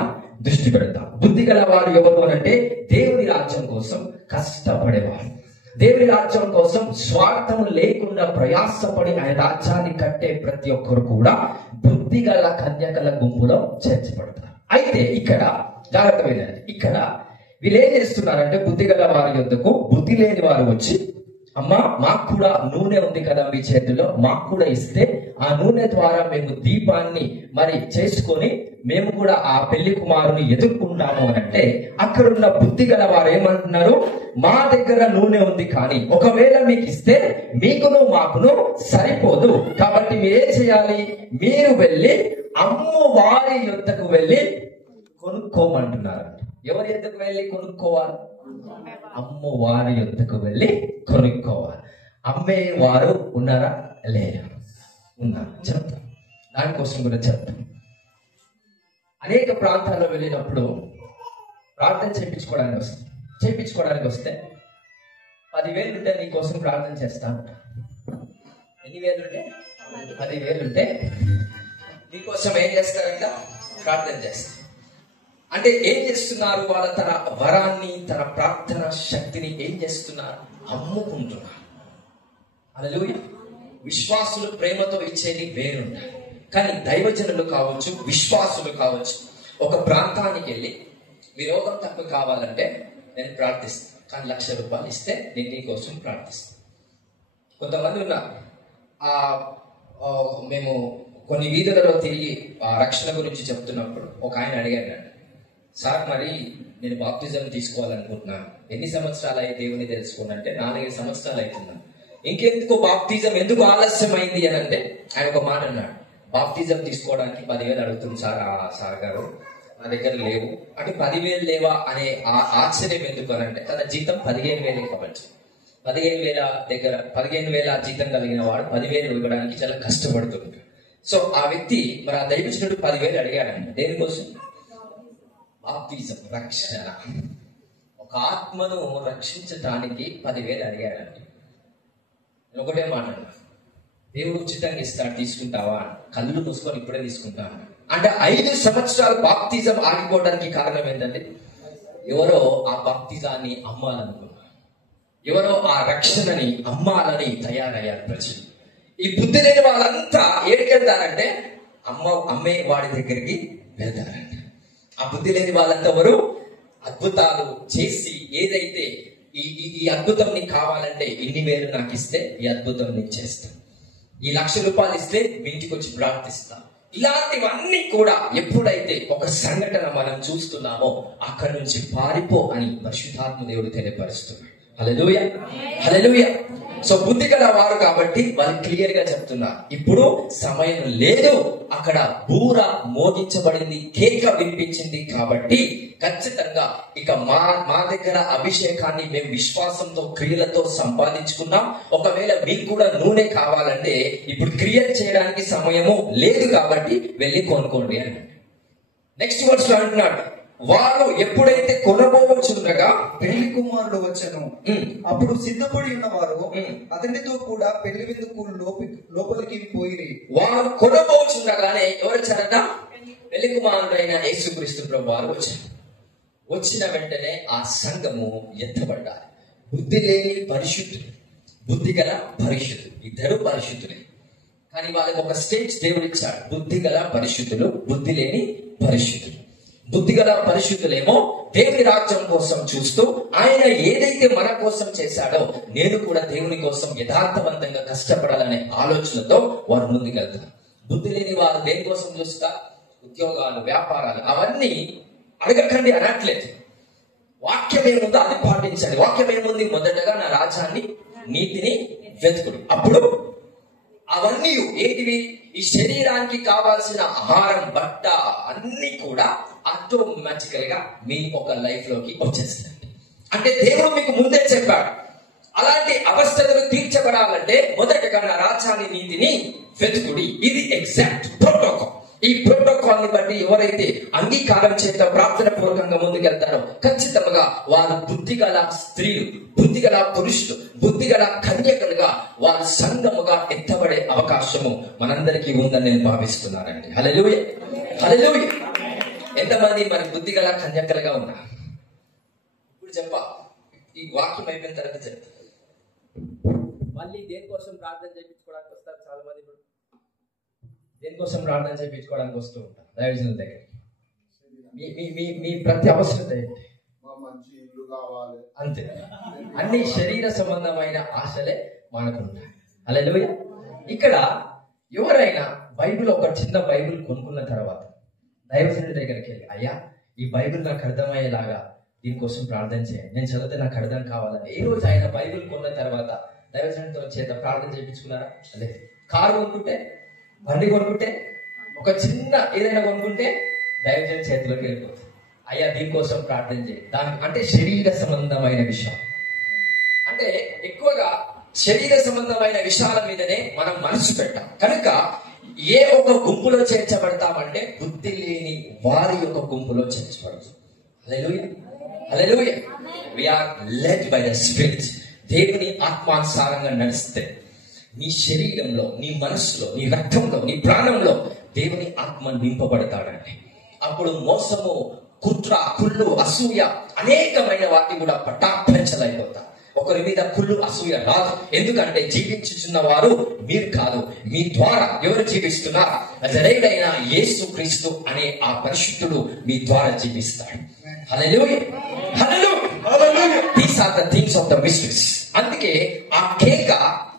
దృష్టి పెడతాం. బుద్ధి గల వారు ఎవరు అంటే దేవుని రాజ్యం కోసం కష్టపడేవారు, దేవుని రాజ్యం కోసం స్వార్థం లేకుండా ప్రయాసపడి ఆయన రాజ్యాన్ని కట్టే ప్రతి ఒక్కరు కూడా బుద్ధి గల కన్యకల గుంపులో చేర్చబడతారు. అయితే ఇక్కడ జాగ్రత్తమైన, ఇక్కడ వీళ్ళు ఏం చేస్తున్నారంటే, బుద్ధి గల వారి యొద్దకు బుద్ధి లేని వారు వచ్చి, అమ్మా మాకు కూడా నూనె ఉంది కదా మీ చేతిలో, మాకు కూడా ఇస్తే ఆ నూనె ద్వారా మేము దీపాన్ని మరి చేసుకొని మేము కూడా ఆ పెళ్లి కుమారుని ఎదుర్కొంటాము అని అంటే, అక్కడున్న బుద్ధి గల వారు ఏమంటున్నారు? మా దగ్గర నూనె ఉంది, కానీ ఒకవేళ మీకు ఇస్తే మీకును మాకును సరిపోదు, కాబట్టి మీరేం చేయాలి? మీరు వెళ్ళి అమ్ము వారి యొద్దకు వెళ్ళి కొనుక్కోమంటున్నారు. ఎవరి యొద్దకు వెళ్ళి కొనుక్కోవాలి? అమ్ము వారి యొద్దకు వెళ్ళి కొనుక్కోవాలి. అమ్మే వారు ఉన్నారా? లేరు. ఉన్నారు. చెప్తాం, దానికోసం కూడా చెప్తాం. అనేక ప్రాంతాల్లో వెళ్ళినప్పుడు ప్రార్థన చేయించుకోవడానికి వస్తే 10,000 ఉంటే నీకోసం ప్రార్థన చేస్తాను. ఎన్ని వేలు ఉంటే? 10,000 ఉంటే నీకోసం ఏం చేస్తారంట? ప్రార్థన చేస్తారు. అంటే ఏం చేస్తున్నారు? వాళ్ళ తన వరాన్ని, తన ప్రార్థన శక్తిని ఏం చేస్తున్నారు? అమ్ముకుంటున్నారు. హల్లెలూయా. విశ్వాసులు ప్రేమతో ఇచ్చేది వేరుంటారు, కానీ దైవజనులు కావచ్చు, విశ్వాసులు కావచ్చు, ఒక ప్రాంతానికి వెళ్ళి విరోధం తక్కువ కావాలంటే నేను ప్రార్థిస్తాను, కానీ ₹1,00,000 ఇస్తే నేను నీ కోసం ప్రార్థిస్తాను. కొంతమంది ఉన్నారు, మేము కొన్ని వీధులలో తిరిగి రక్షణ గురించి చెప్తున్నప్పుడు ఒక ఆయన అడిగాడు, సార్ మరి నేను బాప్తిజం తీసుకోవాలనుకుంటున్నాను, ఎన్ని సంవత్సరాలు అయి దేవుని తెలుసుకున్నంటే 4-5 సంవత్సరాలు అవుతున్నాను, ఇంకెందుకు బాప్తిజం ఎందుకు ఆలస్యం అయింది అని అంటే ఆయన ఒక మాట అన్నాడు, బాప్తిజం తీసుకోవడానికి 10,000 అడుగుతుంది సార్ సార్ గారు, నా దగ్గర లేవు అంటే 10,000 లేవా అనే ఆశ్చర్యం ఎందుకు అని అంటే తన జీతం 15,000 కాబట్టి 15,000 జీతం కలిగిన వాడు 10,000 ఇవ్వడానికి చాలా కష్టపడుతుంటాడు. సో ఆ వ్యక్తి మరి ఆ దైవజనుడు 10,000 అడిగాడంట. దేనికోసం? బాప్తిజం, రక్షణ, ఒక ఆత్మను రక్షించడానికి 10,000 అడిగాడంట. నేను ఒకటే మాట, దేవుడు ఉచితంగా ఇస్తాడు, తీసుకుంటావా? కళ్ళు మూసుకొని ఇప్పుడే తీసుకుంటాను అంటే 5 సంవత్సరాలు బాప్తిజం ఆగిపోవడానికి కారణం ఏంటంటే ఎవరో ఆ బాప్తిజాన్ని అమ్మాలనుకున్నారు, ఎవరో ఆ రక్షణని అమ్మాలని తయారయ్యారు ప్రజలు. ఈ బుద్ధి లేని వాళ్ళంతా ఏడికి వెళ్తారంటే అమ్మే వాడి దగ్గరికి వెళ్తారంట. ఆ బుద్ధి లేని వాళ్ళంతా ఎవరు? అద్భుతాలు చేసి ఏదైతే ఈ అద్భుతం నీకు కావాలంటే ఇన్ని వేలు నాకు ఇస్తే ఈ అద్భుతం నేను చేస్తాను, ఈ 1,00,000 రూపాయలు ఇస్తే మీ ఇంటికి వచ్చి ప్రార్థిస్తాను, ఇలాంటివన్నీ కూడా ఎప్పుడైతే ఒక సంఘటన మనం చూస్తున్నామో అక్కడి నుంచి పారిపో అని పరిశుద్ధాత్మ దేవుడు తెలియపరుస్తున్నాడు. హల్లెలూయా, హల్లెలూయా. సో బుద్ధి గల వారు కాబట్టి వాళ్ళు క్లియర్ గా చెప్తున్నారు, ఇప్పుడు సమయం లేదు, అక్కడ బూర మోగించబడింది, కేక వినిపించింది కాబట్టి ఖచ్చితంగా ఇక మా దగ్గర అభిషేకాన్ని మేము విశ్వాసంతో క్రియలతో సంపాదించుకున్నాం, ఒకవేళ మీకు కూడా నూనె కావాలంటే ఇప్పుడు క్రియేట్ చేయడానికి సమయము లేదు కాబట్టి వెళ్ళి కొనుక్కోండి అని. నెక్స్ట్ వర్డ్స్ లో అంటున్నాడు, వారు ఎప్పుడైతే కొనబోచుండగా పెళ్లి కుమారుడు వచ్చెను, అప్పుడు సిద్ధపడి ఉన్నవారు అతనితో కూడా పెళ్లి విందుకు లోపలికి పోయి. వారు కొనబోచుండగానే ఎవరు వచ్చారట? పెళ్లి కుమారుడైన యేసుక్రీస్తు ప్రభువు వారు వచ్చారు. వచ్చిన వెంటనే ఆ సంఘము ఎత్తబడ్డారు. బుద్ధి లేని పరిశుద్ధులు, బుద్ధి గల పరిశుద్ధులు, ఇద్దరు పరిశుద్ధులే, కానీ వాళ్ళకి ఒక స్టేజ్ దేవుడు ఇచ్చాడు. బుద్ధి గల పరిశుద్ధులు, బుద్ధి లేని పరిశుద్ధులు. బుద్ధిగల పరిశుద్ధులేమో దేవుని రాజ్యం కోసం చూస్తూ ఆయన ఏదైతే మన కోసం చేశాడో నేను కూడా దేవుని కోసం యథార్థవంతంగా కష్టపడాలనే ఆలోచనతో వారు ముందుకెళ్తారు. బుద్ధి లేని వారు దేనికోసం చూస్తా? ఉద్యోగాలు, వ్యాపారాలు, అవన్నీ అడగకండి అనట్లేదు. వాక్యం ఏముందో అది పాటించండి. వాక్యం ఏముంది? మొదటగా నా రాజ్యాన్ని, నీతిని వెతుకుడు. అప్పుడు అవన్నీ ఏంటివి? ఈ శరీరానికి కావాల్సిన ఆహారం, బట్ట అన్ని కూడా ఆటోమేటికల్ గా మీ ఒక లైఫ్ లోకి వచ్చేస్తాయి. అంటే దేవుడు మీకు ముందే చెప్పాడు, అలాంటి అవస్థలు తీర్చబడాలంటే మొదటగా నా రాజ్యాన్ని, నీతిని వెతుకుడి. ఇది ఎగ్జాక్ట్ ప్రోటోకాల్. ఈ ప్రోటోకాల్ ని బట్టి ఎవరైతే అంగీకారం చేత ప్రార్థన పూర్వకంగా ముందుకెళ్తారో ఖచ్చితంగా వారు బుద్ధిగల స్త్రీలు, బుద్ధిగల పురుషులు, బుద్ధిగల కన్యకలుగా వారు సంఘముగా ఎత్తబడే అవకాశము మనందరికీ ఉందని నేను భావిస్తున్నానండి. హల్లెలూయా, హల్లెలూయా. ఎంతమంది మరి బుద్ధిగల కన్యకలుగా ఉన్నారు? ఇప్పుడు చెప్పా, ఈ వాక్యం అయిపోయిన తర్వాత చెప్తా. మళ్ళీ దేనికోసం ప్రార్థన చేయించుకోవడానికి వస్తారు చాలా మంది. ఇప్పుడు దేనికోసం ప్రార్థన చేయించుకోవడానికి వస్తూ ఉంటారు దైవజనుల దగ్గరికి. మీ ప్రతి అవసరత ఏంటి? మంచి ఇల్లు కావాలి, అంతే. అన్ని శరీర సంబంధమైన ఆశలే మనకు ఉంటాయి. హల్లెలూయా. ఇక్కడ ఎవరైనా బైబిల్, ఒక చిన్న బైబిల్ కొనుక్కున్న తర్వాత దైవజనుడి దగ్గరికి వెళ్ళి, అయ్యా ఈ బైబిల్ నాకు అర్థమయ్యేలాగా దీనికోసం ప్రార్థన చేయండి, నేను చదివితే నాకు అర్థం కావాలని ఏ రోజు ఆయన బైబిల్ కొన్న తర్వాత దైవజనుడితో చేత ప్రార్థన చేయించుకున్నారా? లేదు. కారు కొనుక్కుంటే, బండి కొనుక్కుంటే, ఒక చిన్న ఏదైనా కొనుక్కుంటే దైవజనుడి చేతిలోకి వెళ్ళిపోతుంది. అయ్యా దీనికోసం ప్రార్థన చేయి. దానికి అంటే శరీర సంబంధమైన విషయం, అంటే ఎక్కువగా శరీర సంబంధమైన విషయాల మీదనే మనం మనసు పెట్టాం. కనుక ఏ ఒక గుంపులో చేర్చబడతామంటే బుద్ధి లేని వారి యొక్క గుంపులో చేర్చబడతాం. Hallelujah, hallelujah. We are led by the spirit. దేవుని ఆత్మానుసారంగా నడిస్తే నీ శరీరంలో, నీ మనస్సులో, నీ రక్తంలో, నీ ప్రాణంలో దేవుని ఆత్మ నింపబడతాడండి. అప్పుడు మోసము, కుట్ర, కుళ్ళు, అసూయ అనేకమైన వాటి కూడా పటాపంచలైపోతారు. ఒకరి మీద కుళ్ళు, అసూయ రాదు. ఎందుకంటే జీవించుచున్న వారు మీరు కాదు, మీ ద్వారా ఎవరు జీవిస్తున్నారు? నజరేయుడైన యేసుక్రీస్తు అనే ఆ పరిశుద్ధుడు మీ ద్వారా జీవిస్తాడు. Hallelujah, hallelujah, hallelujah. These are the things of the mysteries. అందుకే ఆ కేక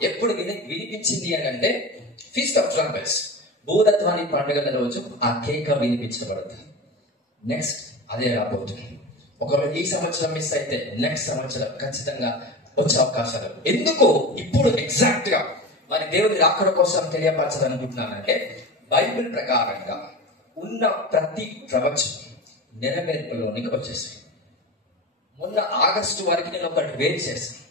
ఎప్పుడు వినిపించింది అని అంటే ఫీస్ట్ ఆఫ్ ట్రంపెట్స్, భూతత్వాన్ని పండుగల రోజు ఆ కేక వినిపించబడుతుంది. నెక్స్ట్ అదే రాబోతుంది. ఒకవేళ ఈ సంవత్సరం మిస్ అయితే నెక్స్ట్ సంవత్సరం ఖచ్చితంగా వచ్చే అవకాశాలు. ఎందుకు ఇప్పుడు ఎగ్జాక్ట్ గా మరి దేవుని రాకడ కోసం తెలియపరచాలనుకుంటున్నానంటే, బైబిల్ ప్రకారంగా ఉన్న ప్రతి ప్రవచనం నెరవేర్పులోనికి వచ్చేసాయి. మొన్న ఆగస్టు వరకు నేను ఒకటి వేరు చేశాను,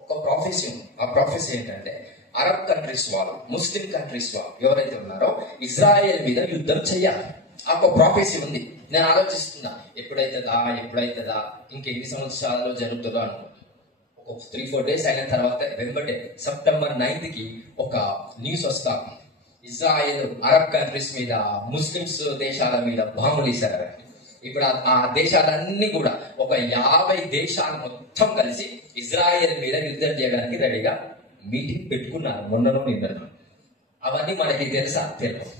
ఒక ప్రాఫెసీ. ఆ ప్రాఫెసీ ఏంటంటే, అరబ్ కంట్రీస్ వాళ్ళు, ముస్లిం కంట్రీస్ వాళ్ళు ఎవరైతే ఉన్నారో ఇజ్రాయెల్ మీద యుద్ధం చెయ్యాలి. ఆ ఒక ప్రాఫెసీ ఉంది. నేను ఆలోచిస్తున్నా ఎప్పుడైతుందా ఇంకెన్ని సంవత్సరాల్లో జరుగుతుందో అనుకో. ఒక 3-4 days అయిన తర్వాత వెంబడే సెప్టెంబర్ 9th కి ఒక న్యూస్ వస్తా, ఇజ్రాయెల్ అరబ్ కంట్రీస్ మీద, ముస్లిమ్స్ దేశాల మీద బాంబులు వేశారు. ఇప్పుడు ఆ దేశాలన్నీ కూడా ఒక 50 దేశాలు మొత్తం కలిసి ఇజ్రాయెల్ మీద యుద్ధం చేయడానికి రెడీగా మీటింగ్ పెట్టుకున్నారు మొన్ననో నిన్ననో. అవన్నీ మనకి తెలుసా? తెలియదు.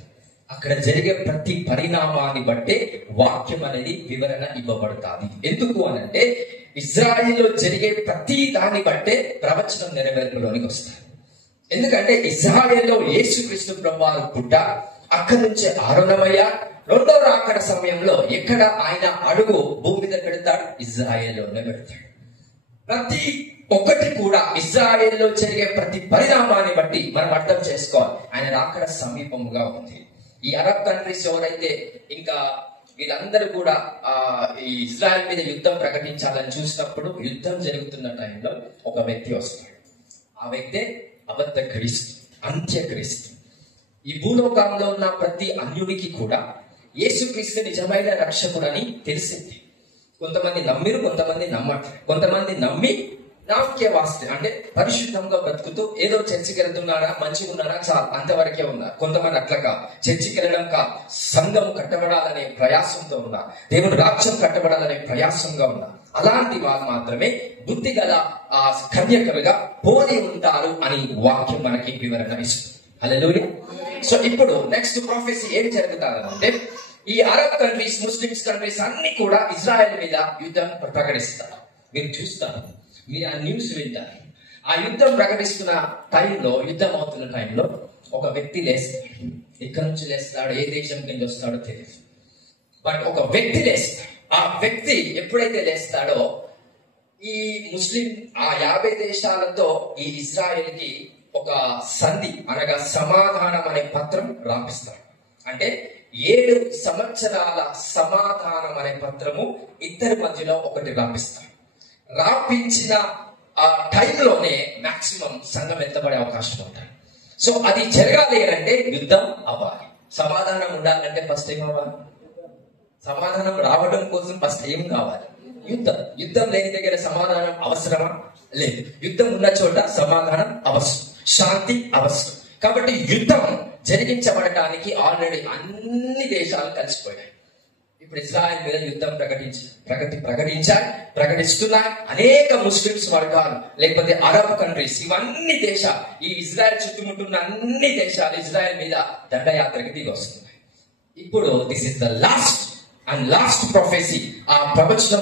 అక్కడ జరిగే ప్రతి పరిణామాన్ని బట్టే వాక్యం అనేది వివరణ ఇవ్వబడుతుంది. ఎందుకు అనంటే, ఇజ్రాయిల్లో జరిగే ప్రతి దాన్ని బట్టే ప్రవచనం నెరవేర్పులోనికి వస్తారు. ఎందుకంటే ఇజ్రాయిల్లో యేసుక్రీస్తు ప్రభువారు పుట్ట, అక్కడి నుంచి ఆరుణమయ్య, రెండో రాకడ సమయంలో ఎక్కడ ఆయన అడుగు భూమి మీద పెడతాడు? ఇజ్రాయిల్లోనే పెడతాడు. ప్రతి ఒక్కటి కూడా ఇజ్రాయిల్లో జరిగే ప్రతి పరిణామాన్ని బట్టి మనం అర్థం చేసుకోవాలి, ఆయన రాకడ సమీపముగా ఉంది. ఈ అరబ్ కంట్రీస్ ఎవరైతే ఇంకా వీళ్ళందరూ కూడా ఈ ఇజ్రాయెల్ మీద యుద్ధం ప్రకటించాలని చూసినప్పుడు, యుద్ధం జరుగుతున్న టైంలో ఒక వ్యక్తి వస్తాడు. ఆ వ్యక్తే అబద్ధ క్రీస్తు, అంత్యక్రీస్తు. ఈ భూలోకంలో ఉన్న ప్రతి అన్యునికి కూడా యేసుక్రీస్తు నిజమైన రక్షకుడని తెలిసింది. కొంతమంది నమ్మిరు, కొంతమంది నమ్మట్లేదు. కొంతమంది నమ్మి నామకే వాస్తే అంటే పరిశుద్ధంగా బతుకుతూ ఏదో చర్చికి వెళ్తున్నారా, మంచిగా ఉన్నారా, చాలు అంతవరకే ఉన్నారు. కొంతమంది అట్లగా చర్చికి వెళ్ళడం సంఘం కట్టబడాలనే ప్రయాసంతో ఉన్నారు, దేవుడు రాజ్యం కట్టబడాలనే ప్రయాసంగా ఉన్నారు. అలాంటి వాళ్ళు మాత్రమే బుద్ధి గల ఆ కన్యకలుగా పోలి ఉంటారు అని వాక్యం మనకి వివరణ ఇస్తుంది. హల్లెలూయా. సో ఇప్పుడు నెక్స్ట్ ప్రొఫెసీ ఏం జరుగుతారంటే, ఈ అరబ్ కంట్రీస్, ముస్లిమ్స్ కంట్రీస్ అన్ని కూడా ఇజ్రాయెల్ మీద యుద్ధం ప్రకటిస్తారు. మీరు చూస్తారు, మీరు ఆ న్యూస్ వింటారు. ఆ యుద్ధం ప్రకటిస్తున్న టైంలో, యుద్ధం అవుతున్న టైంలో ఒక వ్యక్తి లేస్తాడు. ఎక్కడి నుంచి లేస్తాడు, ఏ దేశం కింద వస్తాడో తెలియదు, బట్ ఒక వ్యక్తి లేస్తాడు. ఆ వ్యక్తి ఎప్పుడైతే లేస్తాడో, ఈ ముస్లిం ఆ 50 దేశాలతో ఈ ఇజ్రాయెల్ కి ఒక సంధి అనగా సమాధానం అనే పత్రం రాపిస్తాడు. అంటే 7 సంవత్సరాల సమాధానం అనే పత్రము ఇద్దరి మధ్యలో ఒకటి రాపిస్తాడు. రాపించిన ఆ టైంలోనే మాక్సిమం సంఘం ఎత్తబడే అవకాశం ఉంటుంది. సో అది జరగాలి అంటే యుద్ధం అవ్వాలి. సమాధానం ఉండాలంటే ఫస్ట్ ఏం అవ్వాలి? సమాధానం రావడం కోసం ఫస్ట్ ఏం కావాలి? యుద్ధం. యుద్ధం లేని దగ్గర సమాధానం అవసరమా? లేదు. యుద్ధం ఉన్న చోట సమాధానం అవసరం, శాంతి అవసరం. కాబట్టి యుద్ధం జరిగించబడటానికి ఆల్రెడీ అన్ని దేశాలు కలిసిపోయాయి. ఇప్పుడు ఇజ్రాయెల్ మీద యుద్ధం ప్రకటిస్తున్నాయి అనేక ముస్లిమ్స్ వర్గాలు, లేకపోతే అరబ్ కంట్రీస్, ఇవన్నీ దేశాలు, ఈ ఇజ్రాయెల్ చుట్టుముట్టున్న అన్ని దేశాలు ఇజ్రాయెల్ మీద దండయాత్రకి దిగి వస్తున్నాయి. ఇప్పుడు దిస్ ఇస్ ద లాస్ట్ ప్రొఫెసీ. ఆ ప్రవచనం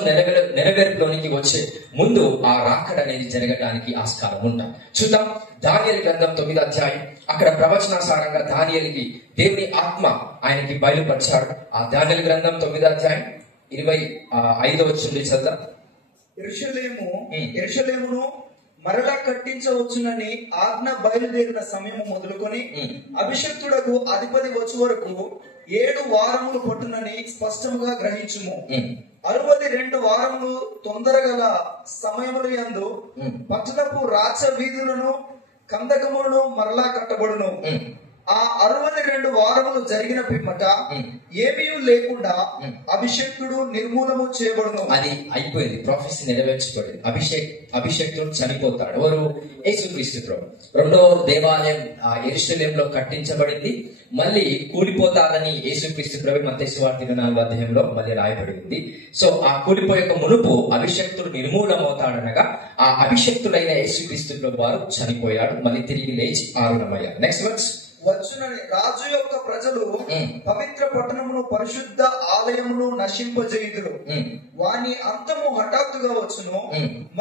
నెరవేర్పులోనికి వచ్చే ముందు ఆ రాకడ అనేది జరగడానికి ఆస్కారం ఉంటాం. చూద్దాం దానియేలు గ్రంథం 9వ అధ్యాయం. అక్కడ ప్రవచనాసారంగా దానియేలుకి దేవుని ఆత్మ ఆయనకి బయలుపరిచాడు. ఆ దానియేలు గ్రంథం 9వ అధ్యాయం 25వ వచనం చదువుదాం. యెరూషలేమును మరలా కట్టించవచ్చునని ఆజ్ఞ బయలుదేరిన సమయం మొదలుకొని అభిషక్తుడకు అధిపతి వచ్చే వరకు 7 వారములు పట్టునని స్పష్టంగా గ్రహించుము. 62 వారములు తొందరగల సమయముల యందు పట్టణపు రాచ వీధులను కందకములను మరలా కట్టబడును. ఆ 62 వారములు జరిగిన పిమ్మట ఏమీ లేకుండా అభిషక్తుడు నిర్మూలము చేయబడును. అది అయిపోయింది, ప్రొఫెసీ నెరవేర్చబడింది. అభిషక్తుడు చనిపోతాడు. ఎవరు? యేసుక్రీస్తు ప్రభు. రెండో దేవాలయం యెరూషలేములో కట్టించబడింది, మళ్ళీ కూలిపోతాదని యేసుక్రీస్తు ప్రభు మత్తయి సువార్త 24వ అధ్యాయంలో మళ్ళీ రాయబడింది. సో ఆ కూలిపోయే మునుపు అభిషక్తుడు నిర్మూలమవుతాడనగా ఆ అభిషక్తుడైన యేసుక్రీస్తు ప్రభు వారు చనిపోయాడు, మళ్ళీ తిరిగి లేచి ఆరుణమయ్యాడు. Next verse. వచ్చునని రాజు యొక్క ప్రజలు పవిత్ర పట్టణమును పరిశుద్ధ ఆలయమును నశింపజేయుదురు. వాని అంతము హఠాత్తుగా వచ్చును,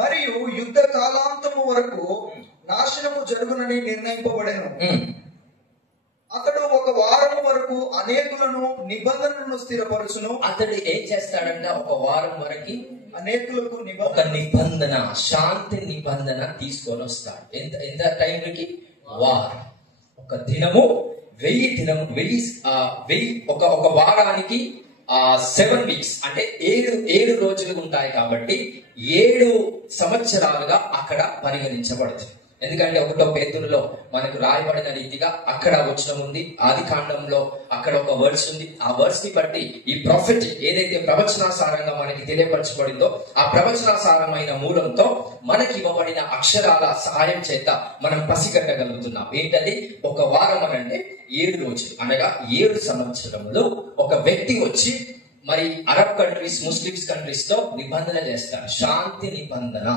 మరియు యుద్ధ కాలాంతము వరకు నాశనము జరుగునని నిర్ణయింపబడెను. అతడు ఒక వారం వరకు అనేకులను నిబంధనలను స్థిరపరచును. అతడు ఏం చేస్తాడంటే ఒక వారం వరకు అనేకులకు ఒక నిబంధన, శాంతి నిబంధన తీసుకొని వస్తాడు. ఎంత టైంకి? వారం. ఒక దినము 1000 ఒక వారానికి 7 weeks అంటే 7 రోజులు ఉంటాయి కాబట్టి 7 సంవత్సరాలుగా అక్కడ పరిగణించబడుతుంది. ఎందుకంటే 1వ పేతురులో మనకు రాయబడిన రీతిగా అక్కడ వచనం ఉంది, ఆది కాండంలో అక్కడ ఒక వర్డ్స్ ఉంది. ఆ వర్డ్స్ ని బట్టి ఈ ప్రాఫిట్ ఏదైతే ప్రవచనాసారంగా మనకి తెలియపరచబడిందో ఆ ప్రవచనాసారమైన మూలంతో మనకి ఇవ్వబడిన అక్షరాల సహాయం చేత మనం పసిగట్టగలుగుతున్నాం. ఏంటది? ఒక వారం అనంటే 7 రోజులు, అనగా 7 సంవత్సరములు ఒక వ్యక్తి వచ్చి మరి అరబ్ కంట్రీస్, ముస్లిమ్స్ కంట్రీస్ తో నిబంధన చేస్తాడు. శాంతి నిబంధన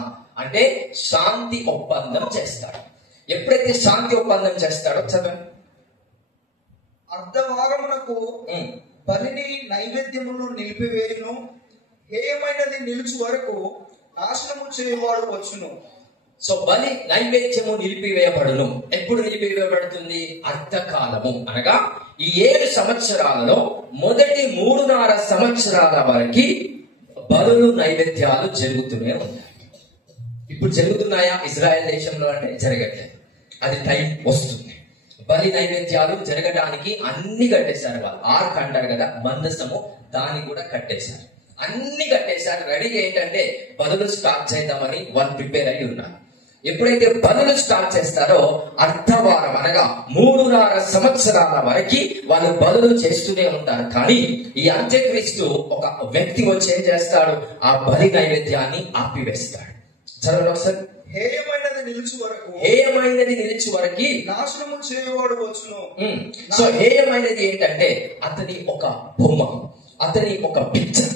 అంటే శాంతి ఒప్పందం చేస్తాడు. ఎప్పుడైతే శాంతి ఒప్పందం చేస్తాడో చదవండి. అర్ధవారమునకు బలిని నైవేద్యమును నిలిపివేయును, హేయమైనది నిలుచు వరకు నాశనము చేయవాడు వచ్చును. సో బలి నైవేద్యము నిలిపివేయబడును. ఎప్పుడు నిలిపివేయబడుతుంది? అర్ధకాలము, అనగా ఈ 7 సంవత్సరాలలో మొదటి 3.5 సంవత్సరాల వరకు బలులు నైవేద్యాలు జరుగుతూనే ఉన్నాయి. ఇప్పుడు జరుగుతున్నాయా ఇజ్రాయెల్ దేశంలో అంటే జరగట్లేదు. అది టైం వస్తుంది. బలి నైవేద్యాలు జరగడానికి అన్ని కట్టేశారు. వాళ్ళు ఆర్క్ అంటారు కదా, మందసము, దాన్ని కూడా కట్టేశారు. అన్ని కట్టేశారు. రెడీగా ఏంటంటే బలులు స్టార్ట్ చేద్దామని వాళ్ళు ప్రిపేర్ అయి ఉన్నారు. ఎప్పుడైతే బలులు స్టార్ట్ చేస్తారో అర్ధవారం అనగా 3.5 సంవత్సరాల వరకు వాళ్ళు బలులు చేస్తూనే ఉంటారు. కానీ ఈ అంత్యక్రీస్తు ఒక వ్యక్తి వచ్చి ఏం చేస్తాడు? ఆ బలి నైవేద్యాన్ని ఆపివేస్తాడు. చదవండి ఒకసారి. హేయమైనది నిలిచి వరకు నాశనము చేయవాడు వచ్చును. సో హేయమైనది ఏంటంటే అతని ఒక బొమ్మ, అతని ఒక పిక్చర్.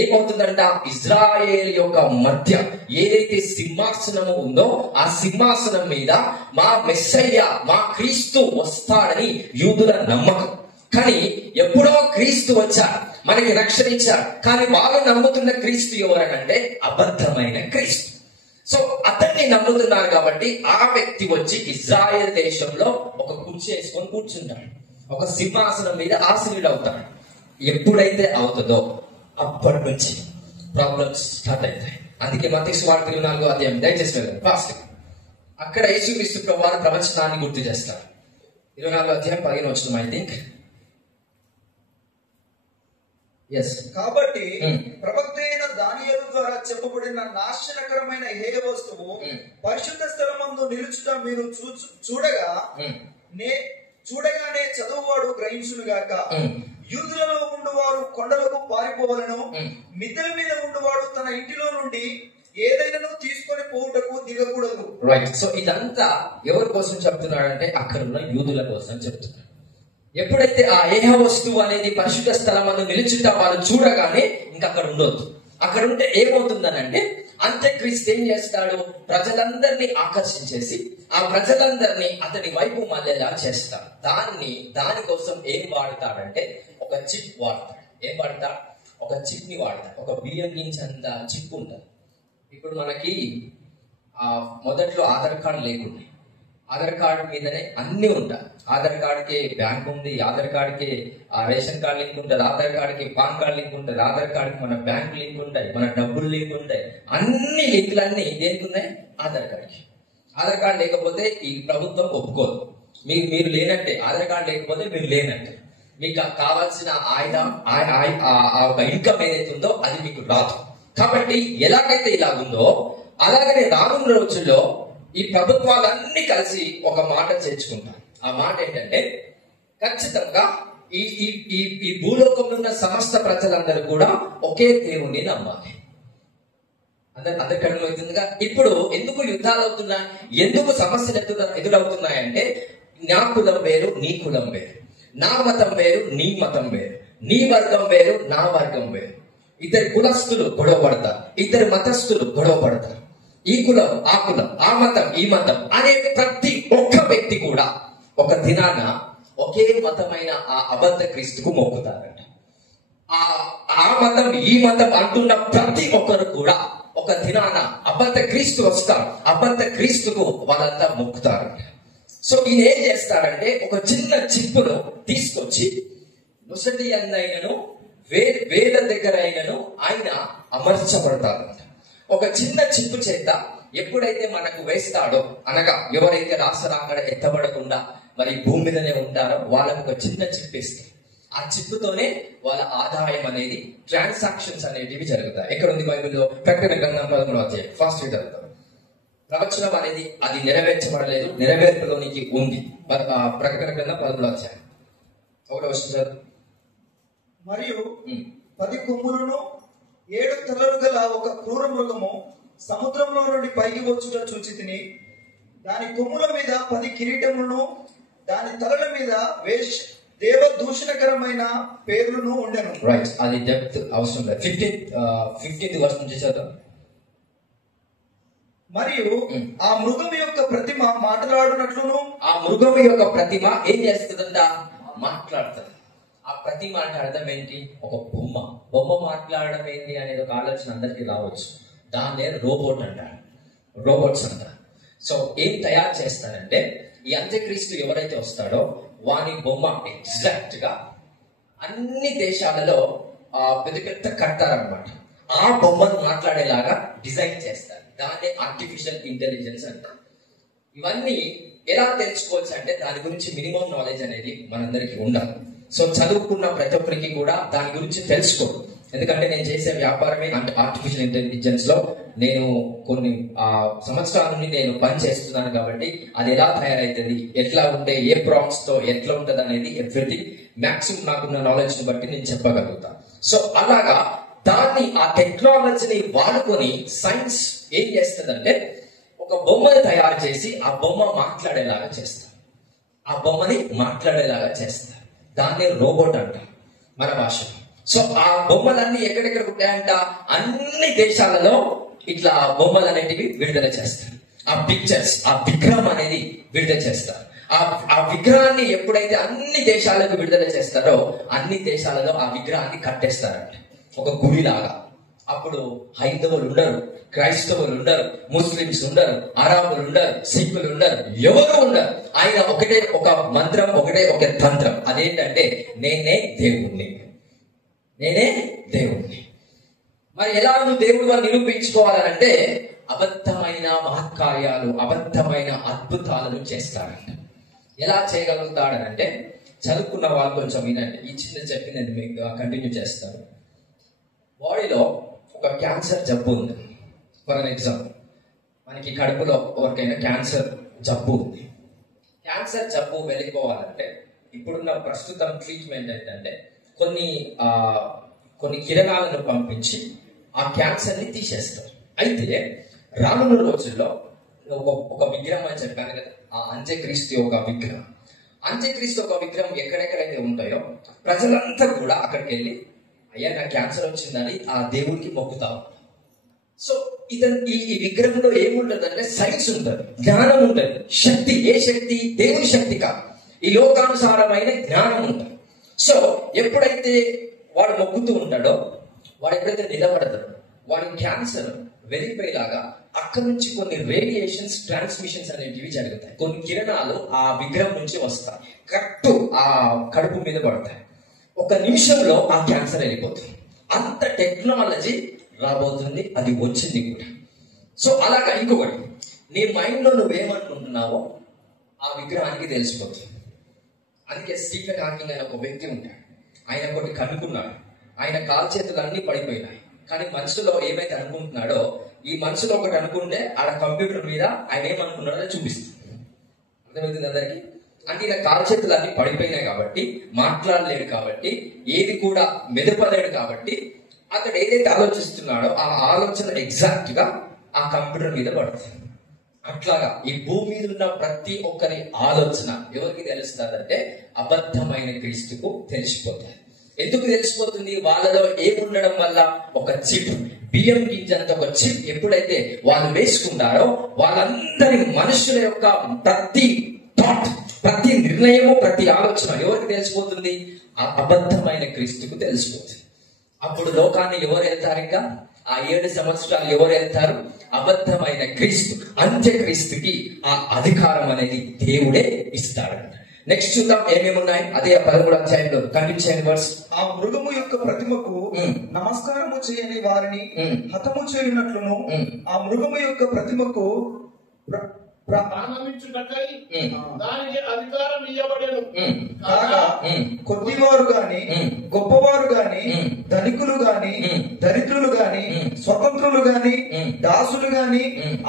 ఏమవుతుందంట? ఇజ్రాయేల్ యొక్క మధ్య ఏదైతే సింహాసనము ఉందో ఆ సింహాసనం మీద మా మెస్సయ్య, మా క్రీస్తు వస్తాడని యూదుల నమ్మకం. కానీ ఎప్పుడో క్రీస్తు వచ్చాడు, మనకి రక్షణ ఇచ్చాడు. కానీ వాళ్ళు నమ్ముతున్న క్రీస్తు ఎవరనంటే అబద్ధమైన క్రీస్తు. సో అతన్ని నమ్ముతున్నారు కాబట్టి ఆ వ్యక్తి వచ్చి ఇజ్రాయెల్ దేశంలో ఒక కుర్చీ వేసుకొని కూర్చుంటాడు, ఒక సింహాసనం మీద ఆసీనుడు అవుతాడు. ఎప్పుడైతే అవుతుందో అప్పటి నుంచి ప్రాబ్లమ్స్ స్టార్ట్ అవుతాయి. అందుకే మత్తయి సువార్త 24వ అధ్యాయం దయచేసి వెళ్ళండి ఫాస్ట్. అక్కడ యేసుక్రీస్తు ప్రభువారు ప్రవచనాన్ని గుర్తు చేస్తారు. 24వ అధ్యాయం 15వ వచనం ఐ థింక్. కాబట్టి ప్రవక్త అయిన దానియేలు ద్వారా చెప్పబడిన నాశనకరమైన హేయ వస్తువు పరిశుద్ధ స్థలమందు నిలుచుట మీరు చూడగానే చదువువాడు గ్రహించునుగాక. యూదులలో ఉండువారు కొండలకు పారిపోవలను, మిద్దెల మీద ఉండువాడు తన ఇంటిలో నుండి ఏదైనా తీసుకొని పోవుటకు దిగకూడదు. రైట్. సో ఇదంతా ఎవరి కోసం చెప్తున్నాడంటే అక్కడ ఉన్న యూదుల కోసం చెప్తున్నాడు. ఎప్పుడైతే ఆ ఏహ వస్తువు అనేది పరిశుద్ధ స్థలం అని నిలుచుట వాళ్ళు చూడగానే ఇంకా అక్కడ ఉండొద్దు. అక్కడ ఉంటే ఏమవుతుందనంటే అంత్యక్రీస్తు ఏం చేస్తాడు? ప్రజలందరినీ ఆకర్షించేసి ఆ ప్రజలందరినీ అతని వైపు మళ్ళేలా చేస్తాడు. దానికోసం ఏం వాడతాడంటే ఒక చిప్ వాడతాడు. ఏం వాడతాడు? ఒక చిప్ ని వాడతాడు. ఒక బియ్యం గింజంత చిప్ ఉంటుంది. ఇప్పుడు మనకి మొదట్లో ఆధార్ కార్డు లేకుండా, ఆధార్ కార్డు మీదనే అన్ని ఉంటాయి. ఆధార్ కార్డుకి బ్యాంక్ ఉంది, ఆధార్ కార్డుకి రేషన్ కార్డు లింక్ ఉంటుంది, ఆధార్ కార్డుకి పాన్ కార్డు లింక్ ఉంటుంది, ఆధార్ కార్డుకి మన బ్యాంక్ లింక్ ఉంటాయి, మన డబ్బులు లింక్ ఉంటాయి. అన్ని లింకులన్నీ దేనికి ఉన్నాయి? ఆధార్ కార్డుకి. ఆధార్ కార్డు లేకపోతే ఈ ప్రభుత్వం ఒప్పుకోదు. మీరు లేనట్టే. ఆధార్ కార్డు లేకపోతే మీరు లేనట్టే. మీకు కావాల్సిన ఒక ఇన్కమ్ ఏదైతే ఉందో అది మీకు రాదు. కాబట్టి ఎలాగైతే ఇలాగుందో అలాగనే రానున్న రోజుల్లో ఈ ప్రభుత్వాలన్నీ కలిసి ఒక మాట చేర్చుకుంటారు. ఆ మాట ఏంటంటే ఖచ్చితంగా ఈ భూలోకంలో ఉన్న సమస్త ప్రజలందరూ కూడా ఒకే దేవుణ్ణి నమ్మాలి. అందరికి అర్థమవుతుందిగా. ఇప్పుడు ఎందుకు యుద్ధాలు అవుతున్నాయి, ఎందుకు సమస్యలు ఎదురవుతున్నాయంటే నా కులం వేరు, నీ కులం వేరు, నా మతం వేరు, నీ మతం వేరు, నీ వర్గం వేరు, నా వర్గం వేరు. ఇద్దరు కులస్తులు గొడవ పడతారు, ఇద్దరు మతస్థులు గొడవ పడతారు. ఈ కులం, ఆ కులం, ఆ మతం, ఈ మతం అనే ప్రతి ఒక్క వ్యక్తి కూడా ఒక దినాన ఒకే మతమైన ఆ అబద్ధ క్రీస్తుకు మొక్కుతారట. ఆ మతం, ఈ మతం అంటున్న ప్రతి ఒక్కరు కూడా ఒక దినాన అబద్ధ క్రీస్తు వస్తారు, అబద్ధ క్రీస్తుకు వాళ్ళంతా మొక్కుతారట. సో ఈయన ఏం చేస్తాడంటే ఒక చిన్న చిప్పును తీసుకొచ్చి నొసటి అందైనను వేద దగ్గర అయినను ఆయన అమర్చబడతాడు. ఒక చిన్న చిప్పు చేత ఎప్పుడైతే మనకు వేస్తాడో, అనగా ఎవరైతే రాసరాకడ ఎత్తబడకుండా మరి భూమి మీదనే ఉంటారో వాళ్ళకు ఒక చిన్న చిప్ ఇస్తాడు. ఆ చిప్పుతోనే వాళ్ళ ఆదాయం అనేది, ట్రాన్సాక్షన్స్ అనేటివి జరుగుతాయి. ఎక్కడ ఉంది బైబిల్లో? ప్రకటన గ్రంథం 13వ అధ్యాయం ఫస్ట్ చదువుతాం. ప్రవచనం అనేది అది నెరవేర్చబడలేదు, నెరవేర్పులోనికి ఉంది. ప్రకటన గ్రంథం 13వ అధ్యాయం 1వ వచనం. మరియు 10 కొమ్ములను 7 తలలు గల ఒక క్రూర మృగము సముద్రంలో నుండి పైకి వచ్చుట చూచితిని. దాని కొమ్ముల మీద 10 కిరీటములను, దాని తలల మీద దేవ దూషణకరమైన పేర్లను ఉండెను. రైట్, అది డెప్త్ అవసరం లేదు. 15th వర్స్ నుంచి చదువు. మరియు ఆ మృగం యొక్క ప్రతిమ మాట్లాడునట్లును, ఆ మృగం యొక్క ప్రతిమ ఏం చేస్తుందంట? మాట్లాడుతుంది. ఆ ప్రతిమ అంటే అర్థం ఏంటి? ఒక బొమ్మ మాట్లాడడం ఏంటి అనేది ఒక ఆలోచన అందరికీ రావచ్చు. దాన్నే రోబోట్ అంటారు, రోబోట్స్ అంటారు. సో ఏం తయారు చేస్తారంటే, ఈ అంత్యక్రీస్తు ఎవరైతే వస్తాడో వాని బొమ్మ ఎగ్జాక్ట్ గా అన్ని దేశాలలో పెద్ద పెద్ద కడతారనమాట. ఆ బొమ్మను మాట్లాడేలాగా డిజైన్ చేస్తారు. దాన్నే ఆర్టిఫిషియల్ ఇంటెలిజెన్స్ అంటారు. ఇవన్నీ ఎలా తెలుసుకోవచ్చు అంటే, దాని గురించి మినిమం నాలెడ్జ్ అనేది మనందరికీ ఉండాలి. సో చదువుకున్న ప్రతి ఒక్కరికి కూడా దాని గురించి తెలుసుకోరు. ఎందుకంటే నేను చేసే వ్యాపారమే అంటే ఆర్టిఫిషియల్ ఇంటెలిజెన్స్ లో నేను కొన్ని సంవత్సరాల నుండి నేను పని చేస్తున్నాను. కాబట్టి అది ఎలా తయారైతుంది, ఎట్లా ఉంటే, ఏ ప్రాంప్ట్స్ తో ఎట్లా ఉంటది అనేది ఎవ్రీథింగ్ మాక్సిమం నాకున్న నాలెడ్జ్ ని బట్టి నేను చెప్పగలుగుతాను. సో అలాగా దాన్ని, ఆ టెక్నాలజీని వాడుకొని సైన్స్ ఏం చేస్తుందంటే, ఒక బొమ్మని తయారు చేసి ఆ బొమ్మ మాట్లాడేలాగా చేస్తారు. ఆ బొమ్మని మాట్లాడేలాగా చేస్తారు. దాన్నే రోబోట్ అంటారు మన భాషలో. సో ఆ బొమ్మలన్నీ ఎక్కడెక్కడ ఉంటాయంట? అన్ని దేశాలలో ఇట్లా బొమ్మలు అనేటివి విడుదల చేస్తారు. ఆ పిక్చర్స్, ఆ విగ్రహం అనేది విడుదల చేస్తారు. ఆ విగ్రహాన్ని ఎప్పుడైతే అన్ని దేశాలకు విడుదల చేస్తారో అన్ని దేశాలలో ఆ విగ్రహాన్ని కట్టేస్తారంట ఒక గుడిలాగా. అప్పుడు హైందవులు ఉండరు, క్రైస్తవులు ఉండరు, ముస్లిమ్స్ ఉండరు, అరబులు ఉండరు, సిక్కులు ఉండరు, ఎవరు ఉండరు. ఆయన ఒకటే ఒక మంత్రం, ఒకటే ఒక తంత్రం. అదేంటంటే, నేనే దేవుణ్ణి, నేనే దేవుణ్ణి. మరి ఎలా నువ్వు దేవుడుగా నిరూపించుకోవాలంటే, అబద్ధమైన మహత్కార్యాలు, అబద్ధమైన అద్భుతాలను చేస్తాడంట. ఎలా చేయగలుగుతాడనంటే, చదువుకున్న వాళ్ళు కొంచెం వినండి. ఈ చిన్న చెప్పి నేను మీకు కంటిన్యూ చేస్తాను. బాడీలో ఒక క్యాన్సర్ జబ్బు ఉంది. ఫర్ ఎగ్జాంపుల్, మనకి కడుపులో ఎవరికైనా క్యాన్సర్ జబ్బు ఉంది. క్యాన్సర్ జబ్బు వెళ్ళిపోవాలంటే ఇప్పుడున్న ప్రస్తుతం ట్రీట్మెంట్ ఏంటంటే, కొన్ని కిరణాలను పంపించి ఆ క్యాన్సర్ ని తీసేస్తారు. అయితే రానున్న రోజుల్లో ఒక విగ్రహం అని చెప్పాను కదా, ఆ అంత్యక్రీస్తు ఒక విగ్రహం. అంత్యక్రీస్తు ఒక విగ్రహం ఎక్కడెక్కడైతే ఉంటాయో ప్రజలంతా కూడా అక్కడికి వెళ్ళి, అయ్యా నాకు క్యాన్సర్ వచ్చిందని ఆ దేవుడికి మొక్కుతాం. సో ఈ విగ్రహంలో ఏముంటది అంటే, సైన్స్ ఉంటుంది, జ్ఞానం ఉంటుంది, శక్తి. ఏ శక్తి? దేవుని శక్తి కాదు, ఈ లోకానుసారమైన జ్ఞానం ఉంటుంది. సో ఎప్పుడైతే వాడు మొక్కుతూ ఉంటాడో, వాడు ఎప్పుడైతే నిలబడతాడో, వాడి క్యాన్సర్ వెళ్ళిపోయేలాగా అక్కడ నుంచి కొన్ని రేడియేషన్స్, ట్రాన్స్మిషన్స్ అనేటివి జరుగుతాయి. కొన్ని కిరణాలు ఆ విగ్రహం నుంచి వస్తాయి, కరెక్ట్ ఆ కడుపు మీద పడతాయి. ఒక నిమిషంలో ఆ క్యాన్సర్ వెళ్ళిపోతుంది. అంత టెక్నాలజీ రాబోతుంది, అది వచ్చింది కూడా. సో అలాగా ఇంకొకటి, నీ మైండ్ లో నువ్వేమనుకుంటున్నావో ఆ విగ్రహానికి తెలిసిపోతుంది. అందుకే స్టీఫెన్ హాకింగ్ అనే ఒక వ్యక్తి ఉంటాడు. ఆయన ఒకటి కనుక్కున్నాడు. ఆయన కాలు చేతులు అన్ని పడిపోయినాయి, కానీ మనసులో ఏమైతే అనుకుంటున్నాడో, ఈ మనసులో ఒకటి అనుకుంటే ఆడ కంప్యూటర్ మీద ఆయన ఏమనుకున్నాడో చూపిస్తుంది. అర్థమవుతుంది అందరికి? అంటే ఇలా కాలు చేతులు అన్ని పడిపోయినాయి కాబట్టి, మాట్లాడలేడు కాబట్టి, ఏది కూడా మెదపలేడు కాబట్టి, అతడు ఏదైతే ఆలోచిస్తున్నాడో ఆ ఆలోచన ఎగ్జాక్ట్ గా ఆ కంప్యూటర్ మీద పడుతుంది. అట్లాగా ఈ భూమి మీద ఉన్న ప్రతి ఒక్కరి ఆలోచన ఎవరికి తెలుస్తుందంటే, అబద్ధమైన క్రీస్తుకు తెలిసిపోతుంది. ఎందుకు తెలిసిపోతుంది? వాళ్ళలో ఏముండడం వల్ల, ఒక చిప్, బియ్యం గింజంత ఒక చిప్ ఎప్పుడైతే వాళ్ళు వేసుకుంటారో, వాళ్ళందరి మనుషుల యొక్క ప్రతి థాట్, ప్రతి నిర్ణయము, ప్రతి ఆలోచన ఎవరికి తెలిసిపోతుంది? ఆ అబద్ధమైన క్రీస్తుకు తెలిసిపోతుంది. అప్పుడు లోకాన్ని ఎవరు వెళ్తారు? ఇంకా ఆ 7 సంవత్సరాలు ఎవరు వెళ్తారు? అబద్ధమైన క్రీస్తు, అంత్యక్రీస్తుకి ఆ అధికారం అనేది దేవుడే ఇస్తాడంట. నెక్స్ట్ చూద్దాం ఏమేమి ఉన్నాయి. అదే 13వ అధ్యాయంలో కంటిన్యూ చేయండి వర్స్. ఆ మృగము యొక్క ప్రతిమకు నమస్కారము చేయని వారిని హతము చేయునట్లును ఆ మృగము యొక్క ప్రతిమకు ఆనందించుటకై దానికి అధికారం ఇవ్వబడెను. కాగా కొద్దివారు గాని గొప్పవారు గాని ధనికులు గాని దరిద్రులు గాని స్వతంత్రులు గాని దాసులు గాని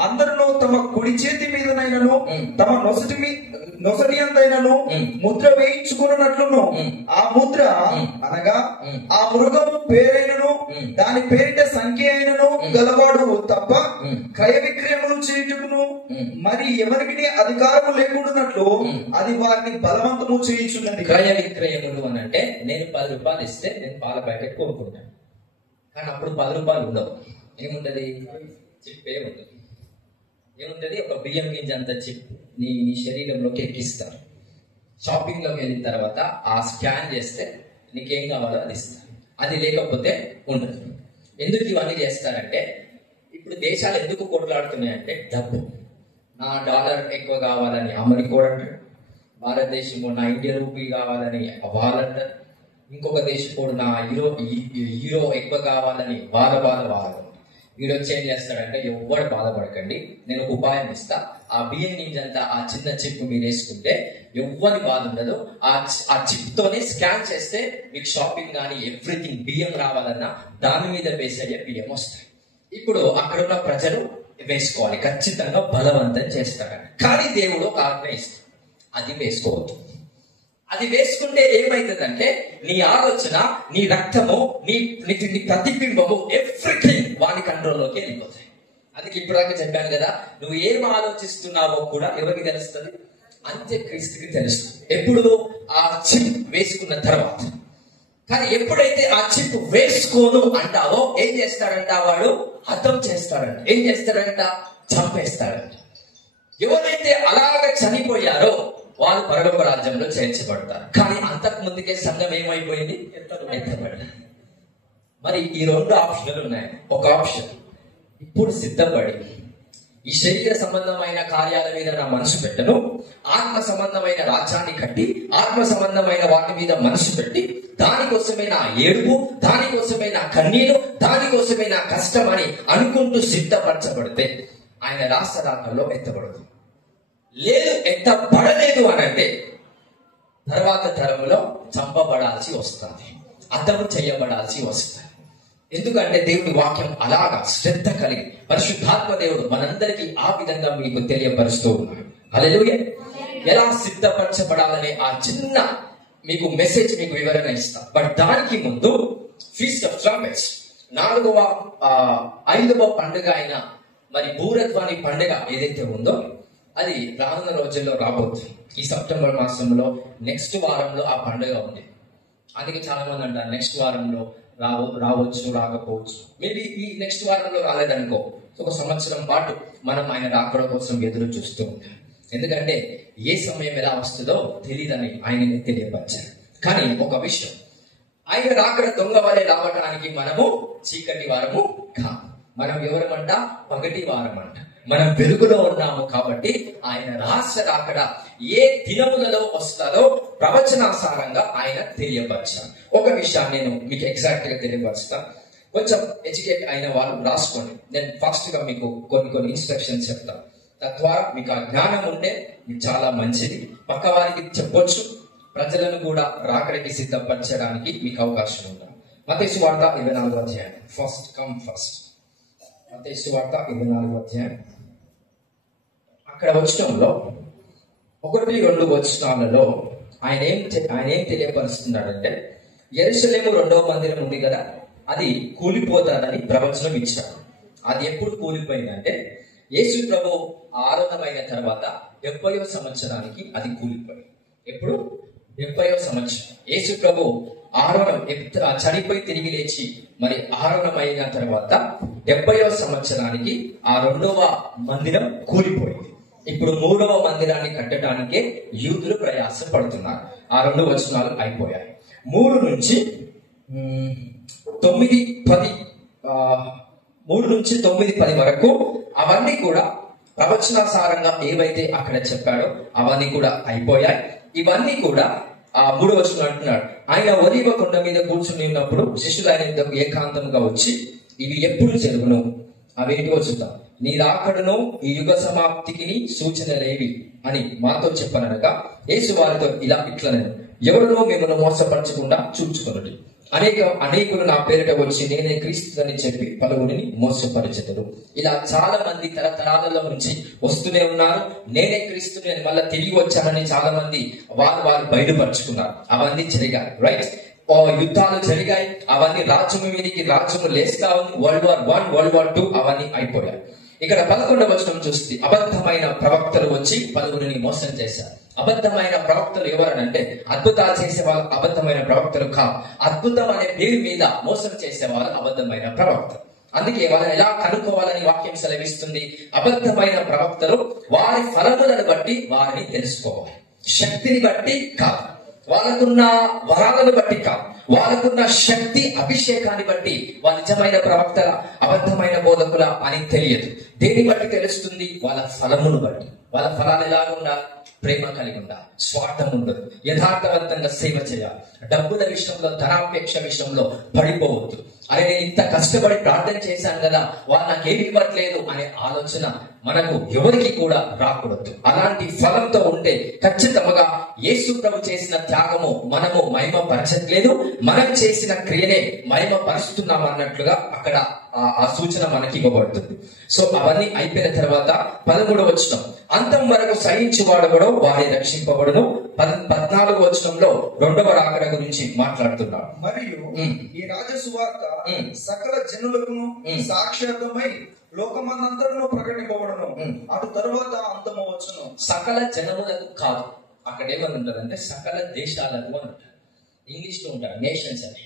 అందరూ తమ కుడి చేతి మీదనైనను తమ నొసటి అంతైనను ముద్ర వేయించుకున్నట్లును ఆ ముద్ర అనగా ఆ మృగము పేరైనను దాని పేరిట సంఖ్య అయినను గలవాడు తప్ప క్రయ విక్రయములు చేయుటకును మరి ఎవరికి అధికారము లేకుండానట్లు అది వారిని బలవంతము చేయించున్నది. క్రయ విక్రయములు అని అంటే నేను 10 రూపాయలు ఇస్తే నేను పాల ప్యాకెట్ కొనుక్కుంటాను, కానీ అప్పుడు 10 రూపాయలు ఉండవు. ఏముంటది? చిప్పే ఉంటుంది. ఏముంటది? ఒక బియ్యం గింజ అంత చిప్ నీ శరీరంలోకి ఎక్కిస్తారు. షాపింగ్ లోకి వెళ్ళిన తర్వాత ఆ స్కాన్ చేస్తే నీకేం కావాలో అది ఇస్తారు. అది లేకపోతే ఉండదు. ఎందుకు ఇవన్నీ చేస్తారంటే, ఇప్పుడు దేశాలు ఎందుకు కొట్లాడుతున్నాయంటే డబ్బు. నా డాలర్ ఎక్కువ కావాలని అమెరికా అంటారు, భారతదేశంలో నా ఇండియన్ రూపీ కావాలని వాళ్ళంటారు, ఇంకొక దేశం నా యూరో ఎక్కువ కావాలని వాళ్ళ వీడొచ్చి ఏం చేస్తాడంటే, ఎవ్వరు బాధపడకండి, నేను ఒక ఉపాయం ఇస్తా. ఆ బియ్యం గింజంతా ఆ చిన్న చిప్ మీరు వేసుకుంటే ఎవ్వరి బాధ ఉండదు. ఆ చిప్ తోనే స్కాన్ చేస్తే మీకు షాపింగ్ కానీ ఎవ్రీథింగ్ బియ్యం రావాలన్నా దాని మీద బేస్ అయ్యే బియ్యం వస్తాయి. ఇప్పుడు అక్కడున్న ప్రజలు వేసుకోవాలి, ఖచ్చితంగా బలవంతం చేస్తాడు. కానీ దేవుడు ఒక ఆజ్ఞ ఇస్తాడు, అది వేసుకోవద్దు. అది వేసుకుంటే ఏమైతుందంటే నీ ఆలోచన, నీ రక్తము, నీ ప్రతిబింబము ఎవ్రీథింగ్ వాని కంట్రోల్లోకి వెళ్ళిపోతాయి. అందుకే ఇప్పుడు దాకా చెప్పాను కదా, నువ్వు ఏం ఆలోచిస్తున్నావో కూడా ఎవరికి తెలుస్తుంది? అంత్యక్రీస్తుకి తెలుస్తుంది. ఎప్పుడు? ఆ చిప్ వేసుకున్న తర్వాత. కానీ ఎప్పుడైతే ఆ చిప్ వేసుకోను అంటావో ఏం చేస్తాడంట? వాడు హతం చేస్తాడంట. ఏం చేస్తాడంట? చంపేస్తాడంట. ఎవరైతే అలాగ చనిపోయారో వాళ్ళు పరలోక రాజ్యంలో చేర్చబడతారు. కానీ అంతకు ముందుకే సంఘం ఏమైపోయింది? ఎత్తబడింది. మరి ఈ 2 ఆప్షన్లు ఉన్నాయి. ఒక ఆప్షన్, ఇప్పుడు సిద్ధపడి ఈ శరీర సంబంధమైన కార్యాల మీద నా మనసు పెట్టను, ఆత్మ సంబంధమైన రాజ్యాన్ని కట్టి ఆత్మ సంబంధమైన వాటి మీద మనసు పెట్టి దానికోసమే నా ఏడుపు, దానికోసమే నా కన్నీరు, దానికోసమే నా కష్టం అని అనుకుంటూ సిద్ధపరచబడితే ఆయన రాష్ట్రాలలో ఎత్తబడదు. లేదు, ఎత్తబడలేదు అని అంటే తర్వాత తరములో చంపబడాల్సి వస్తుంది, అర్థం చేయబడాల్సి వస్తుంది. ఎందుకంటే దేవుడి వాక్యం అలాగా శ్రద్ధ కలిగి పరిశుద్ధాత్మ దేవుడు మనందరికీ ఆ విధంగా మీకు తెలియపరుస్తూ ఉన్నాడు. హల్లెలూయా. ఎలా సిద్ధపరచబడాలనే ఆ చిన్న మీకు మెసేజ్, మీకు వివరణ ఇస్తా. బట్ దానికి ముందు ఫీస్ట్ ఆఫ్ ట్రంపెట్స్ 5వ పండుగ అయిన మరి భూరధ్వని పండుగ ఏదైతే ఉందో అది రానున్న రోజుల్లో రాబోతుంది. ఈ సెప్టెంబర్ మాసంలో నెక్స్ట్ వారంలో ఆ పండుగ ఉంది. అందుకే చాలా మంది అంటారు నెక్స్ట్ వారంలో రావచ్చు, రాకపోవచ్చు. మేబీ ఈ నెక్స్ట్ వారంలో రాలేదనుకో, ఒక సంవత్సరం పాటు మనం ఆయన రాకడ కోసం ఎదురు చూస్తూ ఉంటాం. ఎందుకంటే ఏ సమయం ఎలా వస్తుందో తెలియదని ఆయనని తెలియపరిచారు. కానీ ఒక విషయం, ఆయన రాకడ దొంగ వలె రావడానికి మనము చీకటి వారము కాదు. మనం ఎవరమంట? పగటి వారమంట. మనం వెలుగులో ఉన్నాము కాబట్టి ఆయన రహస్య రాకడ ఏ దినములలో వస్తుందో ప్రవచనాసారంగా ఆయన తెలియపరిచారు. ఒక విషయాన్ని నేను మీకు ఎగ్జాక్ట్ గా తెలియపరుస్తా. కొంచెం ఎడ్యుకేట్ అయిన వాళ్ళు రాసుకోండి. నేను ఫాస్ట్ గా మీకు కొన్ని ఇన్స్ట్రక్షన్స్ చెప్తాను. తద్వారా మీకు ఆ జ్ఞానం ఉంటే మీకు చాలా మంచిది. పక్క వారికి చెప్పొచ్చు, ప్రజలను కూడా రాకడికి సిద్ధపరచడానికి మీకు అవకాశం ఉంది. మత్తయి సువార్త 24వ అధ్యాయం. First come first. మత్తయి సువార్త 24వ అధ్యాయం. అక్కడ వచనంలో 1-2 వచనాలలో ఆయన ఏం తెలియపరుస్తున్నాడంటే, యెరూషలేము 2వ మందిరం ఉంది కదా, అది కూలిపోతాదని ప్రవచనం ఇచ్చాడు. అది ఎప్పుడు కూలిపోయిందంటే యేసు ప్రభు ఆరోహణమైన తర్వాత 70వ సంవత్సరానికి అది కూలిపోయింది. ఎప్పుడు? 70వ సంవత్సరం. యేసు ప్రభు చనిపోయి తిరిగి లేచి మరి ఆరోహణమైన తర్వాత 70వ సంవత్సరానికి ఆ 2వ మందిరం కూలిపోయింది. ఇప్పుడు 3వ మందిరాన్ని కట్టడానికే యూదులు ప్రయాస పడుతున్నారు. ఆ 2 వచనాలు అయిపోయాయి. 3 నుంచి 9, 10 3-9-10 వరకు అవన్నీ కూడా ప్రవచనాసారంగా ఏవైతే అక్కడ చెప్పాడో అవన్నీ కూడా అయిపోయాయి. ఇవన్నీ కూడా 3వ వచనం అంటున్నాడు, ఆయన ఒలీవ కొండ మీద కూర్చుని ఉన్నప్పుడు శిష్యులు ఆయన యుద్ధకు ఏకాంతంగా వచ్చి ఇవి ఎప్పుడు జరుగును, అవేంటివో చూద్దాం, నీ రాకడను ఈ యుగ సమాప్తికి సూచనలేవి అని మాతో చెప్పనగా యేసు వారితో ఇట్లనే, ఎవరినో మిమ్మల్ని మోసపరచకుండా చూచుకొనుడి. అనేకులు నా పేరిట వచ్చి నేనే క్రీస్తుని చెప్పి పలువురిని మోసపరిచెదరు. ఇలా చాలా మంది తరతరాలలో నుంచి వస్తూనే ఉన్నారు. నేనే క్రీస్తుని అని మళ్ళీ తిరిగి వచ్చానని చాలా మంది వారు బయటపరుచుకున్నారు. అవన్నీ జరిగాయి. రైట్, యుద్ధాలు జరిగాయి. అవన్నీ రాజ్యము మీదకి రాజ్యము లేస్తా ఉంది. World War I, World War II అవన్నీ అయిపోయాయి. ఇక్కడ 11వ వచనం చూస్తే అబద్ధమైన ప్రవక్తలు వచ్చి పలువురిని మోసం చేశారు. అబద్ధమైన ప్రవక్తలు ఎవరనంటే అద్భుతాలు చేసే వాళ్ళు అబద్ధమైన ప్రవక్తలు కాదు. అద్భుతం అనే పేరు మీద మోసం చేసే వాళ్ళు అబద్ధమైన ప్రవక్తలు. అందుకే వాళ్ళని ఎలా కనుక్కోవాలని వాక్యం సెలవిస్తుంది. అబద్ధమైన ప్రవక్తలు వారి ఫలములను బట్టి వారిని తెలుసుకోవాలి. శక్తిని బట్టి కాదు, వాళ్ళకున్న వరాలను బట్టి కాదు, వాళ్ళకున్న శక్తి అభిషేకాన్ని బట్టి వాళ్ళ నిజమైన ప్రవక్తల అబద్ధమైన బోధకుల అని తెలియదు. దేని బట్టి తెలుస్తుంది? వాళ్ళ ఫలమును బట్టి. వాళ్ళ ఫలాలు ఎలా ఉండాలి? ప్రేమ కలిగి ఉండాలి, స్వార్థం ఉండదు, యథార్థవంతంగా సేవ చేయాలి, డబ్బుల విషయంలో ధనాపేక్ష విషయంలో పడిపోవద్దు. అరే నేను ఇంత కష్టపడి ప్రార్థన చేశాను కదా, వాళ్ళు నాకేమి ఇవ్వట్లేదు అనే ఆలోచన మనకు ఎవరికి కూడా రాకూడదు. అలాంటి ఫలంతో ఉంటే ఖచ్చితంగా యేసు ప్రభు చేసిన త్యాగము మనము మహిమ పరచట్లేదు, మనం చేసిన క్రియనే మహిమ పరుస్తున్నాం అన్నట్లుగా అక్కడ ఆ సూచన మనకి ఇవ్వబడుతుంది. సో అవన్నీ అయిపోయిన తర్వాత 13వ వచనం, అంతం వరకు సహించువాడు వారి రక్షింపబడును. 14వ వచనంలో 2వ రాకడ గురించి మాట్లాడుతున్నాడు. మరియు ఈ రాజసువార్త సకల జనులకును సాక్షార్థమై లోకమందంతటను ప్రకటింపబడును. అటు తరువాత అంతము వచ్చును. సకల జనములకు కాదు, అక్కడ ఏమని ఉంటదంటే సకల దేశాలకు అని ఉంటారు. ఇంగ్లీష్ లో ఉంటారు నేషన్స్ అని.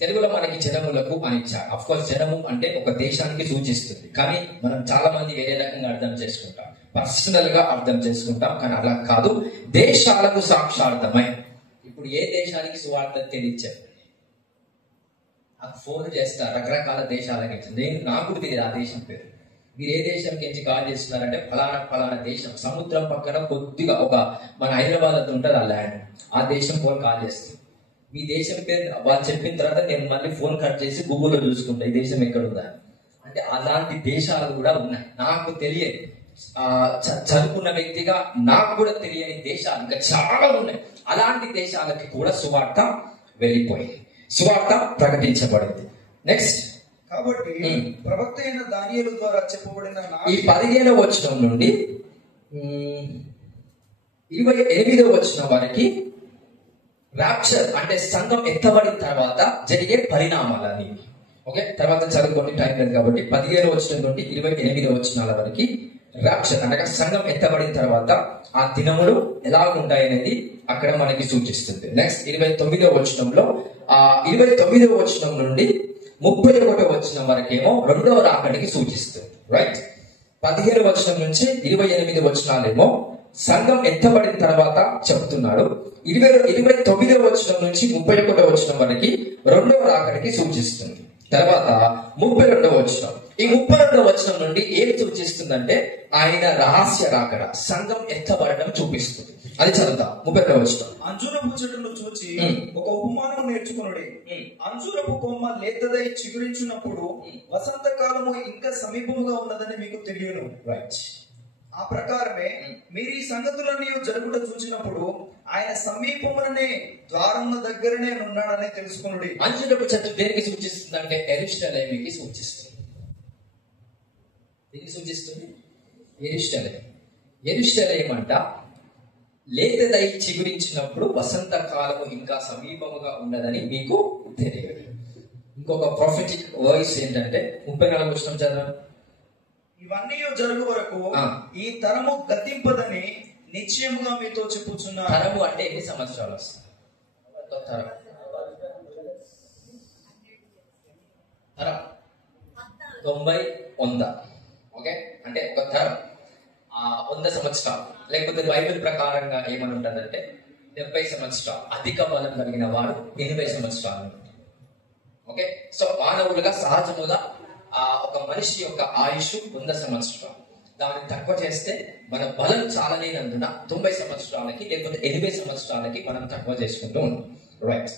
తెలుగులో మనకి జనములకు అని ఇచ్చారు. అఫ్ కోర్స్ జనము అంటే ఒక దేశానికి సూచిస్తుంది, కానీ మనం చాలా మంది వేరే రకంగా అర్థం చేసుకుంటాం, పర్సనల్ గా అర్థం చేసుకుంటాం. కానీ అలా కాదు, దేశాలకు సాక్షార్థమై. ఇప్పుడు ఏ దేశానికి సువార్త తెలియచారు? ఫోన్ చేస్తారు రకరకాల దేశాలకి. నాకు తెలియదు ఆ దేశం పేరు. మీరు ఏ దేశంకి నుంచి కాల్ చేస్తున్నారంటే ఫలానా దేశం, సముద్రం పక్కన కొద్దిగా ఒక మన హైదరాబాద్ ఉంటుంది ఆ ల్యాండ్, ఆ దేశం ఫోన్ కాల్ చేస్తుంది. మీ దేశం పేరు వాళ్ళు చెప్పిన తర్వాత నేను మళ్ళీ ఫోన్ కట్ చేసి గూగుల్లో చూసుకుంటా ఈ దేశం ఎక్కడ ఉందా అంటే. అలాంటి దేశాలు కూడా ఉన్నాయి. నాకు తెలియదు, చదువుకున్న వ్యక్తిగా నాకు కూడా తెలియని దేశాలు ఇంకా చాలా ఉన్నాయి. అలాంటి దేశాలకి కూడా సువార్త వెళ్ళిపోయింది, సువార్త ప్రకటించబడింది. నెక్స్ట్, కాబట్టి ప్రవక్త అయిన దానియేలు ద్వారా చెప్పబడిన ఈ 15వ వచనం నుండి 28వ వచనం వరకు రాప్చర్ అంటే సంఘం ఎత్తబడిన తర్వాత జరిగే పరిణామాలని. ఓకే, తర్వాత చదువుకోండి, టైం లేదు కాబట్టి. 15వ వచనం నుండి 28వ వచనాల వరకు రాప్చర్ అనగా సంఘం ఎత్తబడిన తర్వాత ఆ దినములు ఎలా ఉంటాయనేది అక్కడ మనకి సూచిస్తుంది. నెక్స్ట్ 29వ వచనంలో 29వ వచనం నుండి 31వ వచనం వరకేమో 2వ రాకడికి సూచిస్తుంది. రైట్, 15వ వచనం నుంచి 28 వచనాలేమో సంఘం ఎత్తబడిన తర్వాత చెప్తున్నాడు. 29వ వచనం నుంచి 31వ వచనం వరకు 2వ రాకడికి సూచిస్తుంది. తర్వాత 32వ వచనం, ఈ 32వ వచనం నుండి ఏం సూచిస్తుందంటే ఆయన రహస్య రాకడ, సంఘం ఎత్తబడడం చూపిస్తుంది. అది చదువుతా. 32వ వచనం, అంజూరపు చెట్టును చూచి ఒక ఉపమానం నేర్చుకునుడి. అంజూరపు కొమ్మ లేతదై చిగురించినప్పుడు వసంతకాలము ఇంకా సమీపముగా ఉన్నదని మీకు తెలియను. రైట్, ఆ ప్రకారమే మీరు ఈ సంగతులన్నీ జరుగుట చూసినప్పుడు ఆయన సమీపముననే ద్వారముల దగ్గరనే ఉన్నాడని తెలుసుకునుడి. అంజూరపు చెట్టు దేనికి సూచిస్తుంది అంటే యెరూషలేముకి సూచిస్తుంది. దేనికి సూచిస్తుంది? యెరూషలేము అంట లేతదై చిగురించినప్పుడు వసంతకాలము ఇంకా సమీపముగా ఉన్నదని మీకు తెలియదు. ఇంకొక ప్రొఫెటిక్ వాయిస్ ఏంటంటే 34వ వచనం చదవండి. ఇవన్నీ జరుగు వరకు ఈ తరము గతింపదని నిశ్చయముగా మీతో చెప్పుచున్నా. తరము అంటే ఎన్ని సంవత్సరాలు వస్తుంది? తరం 90, 100. ఓకే, అంటే ఒక తరం 100 సంవత్సరాలు. లేకపోతే బైబిల్ ప్రకారంగా ఏమని ఉంటుందంటే 70 సంవత్సరాలు. అధిక బలం కలిగిన వాడు 80 సంవత్సరాలు. ఓకే, సో మానవులుగా సహజముగా ఒక మనిషి యొక్క ఆయుష్ 100 సంవత్సరాలు. దాన్ని తక్కువ చేస్తే మన బలం చాలలేనందున 90 సంవత్సరాలకి లేకపోతే 80 సంవత్సరాలకి మనం తక్కువ చేసుకుంటూ ఉన్నాం. రైట్.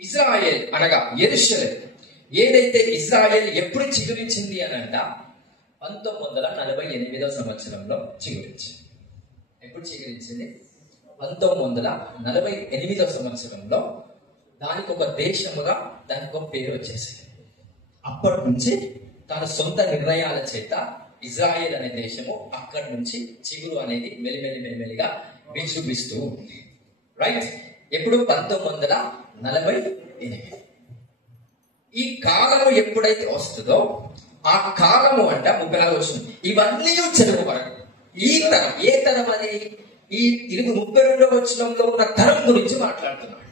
ఇజ్రాయెల్ అనగా యెరూషలేము, ఏదైతే ఇజ్రాయెల్ ఎప్పుడు చిగురించింది అని అంట 1948వ సంవత్సరంలో చిగురించింది. ఎప్పుడు చిగురించింది? 1948వ సంవత్సరంలో. దానికి ఒక దేశముగా దానికి ఒక పేరు వచ్చేసింది. అప్పటి నుంచి తన సొంత నిర్ణయాల చేత ఇజ్రాయెల్ అనే దేశము అక్కడి నుంచి చిగురు అనేది మెల్లిమెల్లిగా విజృంభిస్తూ ఉంది. రైట్. ఎప్పుడు? 1948. ఈ కాలము ఎప్పుడైతే వస్తుందో ఆ కాలము అంట 34 వచ్చింది. ఇవన్నీ చదువు వరకు ఈ తరం, ఏ తరం అది? ఈ 32వ వచనంలో ఉన్న తరం గురించి మాట్లాడుతున్నాడు.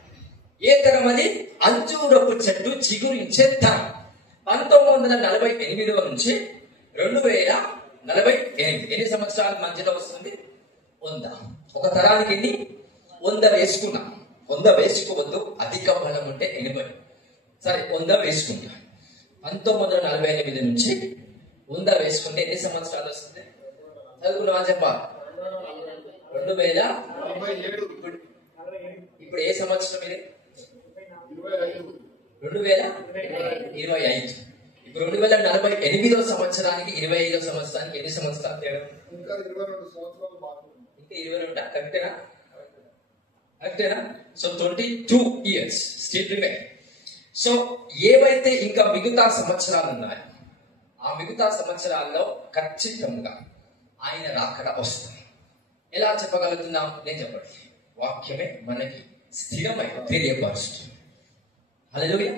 ఏ తరం అది? అంజూరపు చెట్టు చిగురించే తరం. 1948 నుంచి 2048 ఎన్ని సంవత్సరాల మధ్యలో వస్తుంది? 100. ఒక తరానికి ఎన్ని? 100 వేసుకున్నా. 100 వేసుకోవద్దు, అధిక బలం ఉంటే 80. సరే, 100 వేసుకుంటా. 1948 నుంచి 100 వేసుకుంటే ఎన్ని సంవత్సరాలు వస్తుంది? చదువుకున్నావా చెప్పాలి? 2047. ఇప్పుడు ఏ సంవత్సరం ఇది? 2025. ఇప్పుడు 2048వ సంవత్సరానికి 25వ సంవత్సరానికి ఎన్ని సంవత్సరాలు తేడా? ఇంకా 22. కరెక్టేనా? So 22 years still remain. So ఏవైతే ఇంకా మిగతా సంవత్సరాలు ఉన్నాయో ఆ మిగతా సంవత్సరాల్లో ఖచ్చితంగా ఆయన రాకడ వస్తుంది. ఎలా చెప్పగలుగుతున్నాం? నేను చెప్పండి. వాక్యమే మనకి స్థిరమై తెలియపరుస్తుంది. హల్లెలూయా.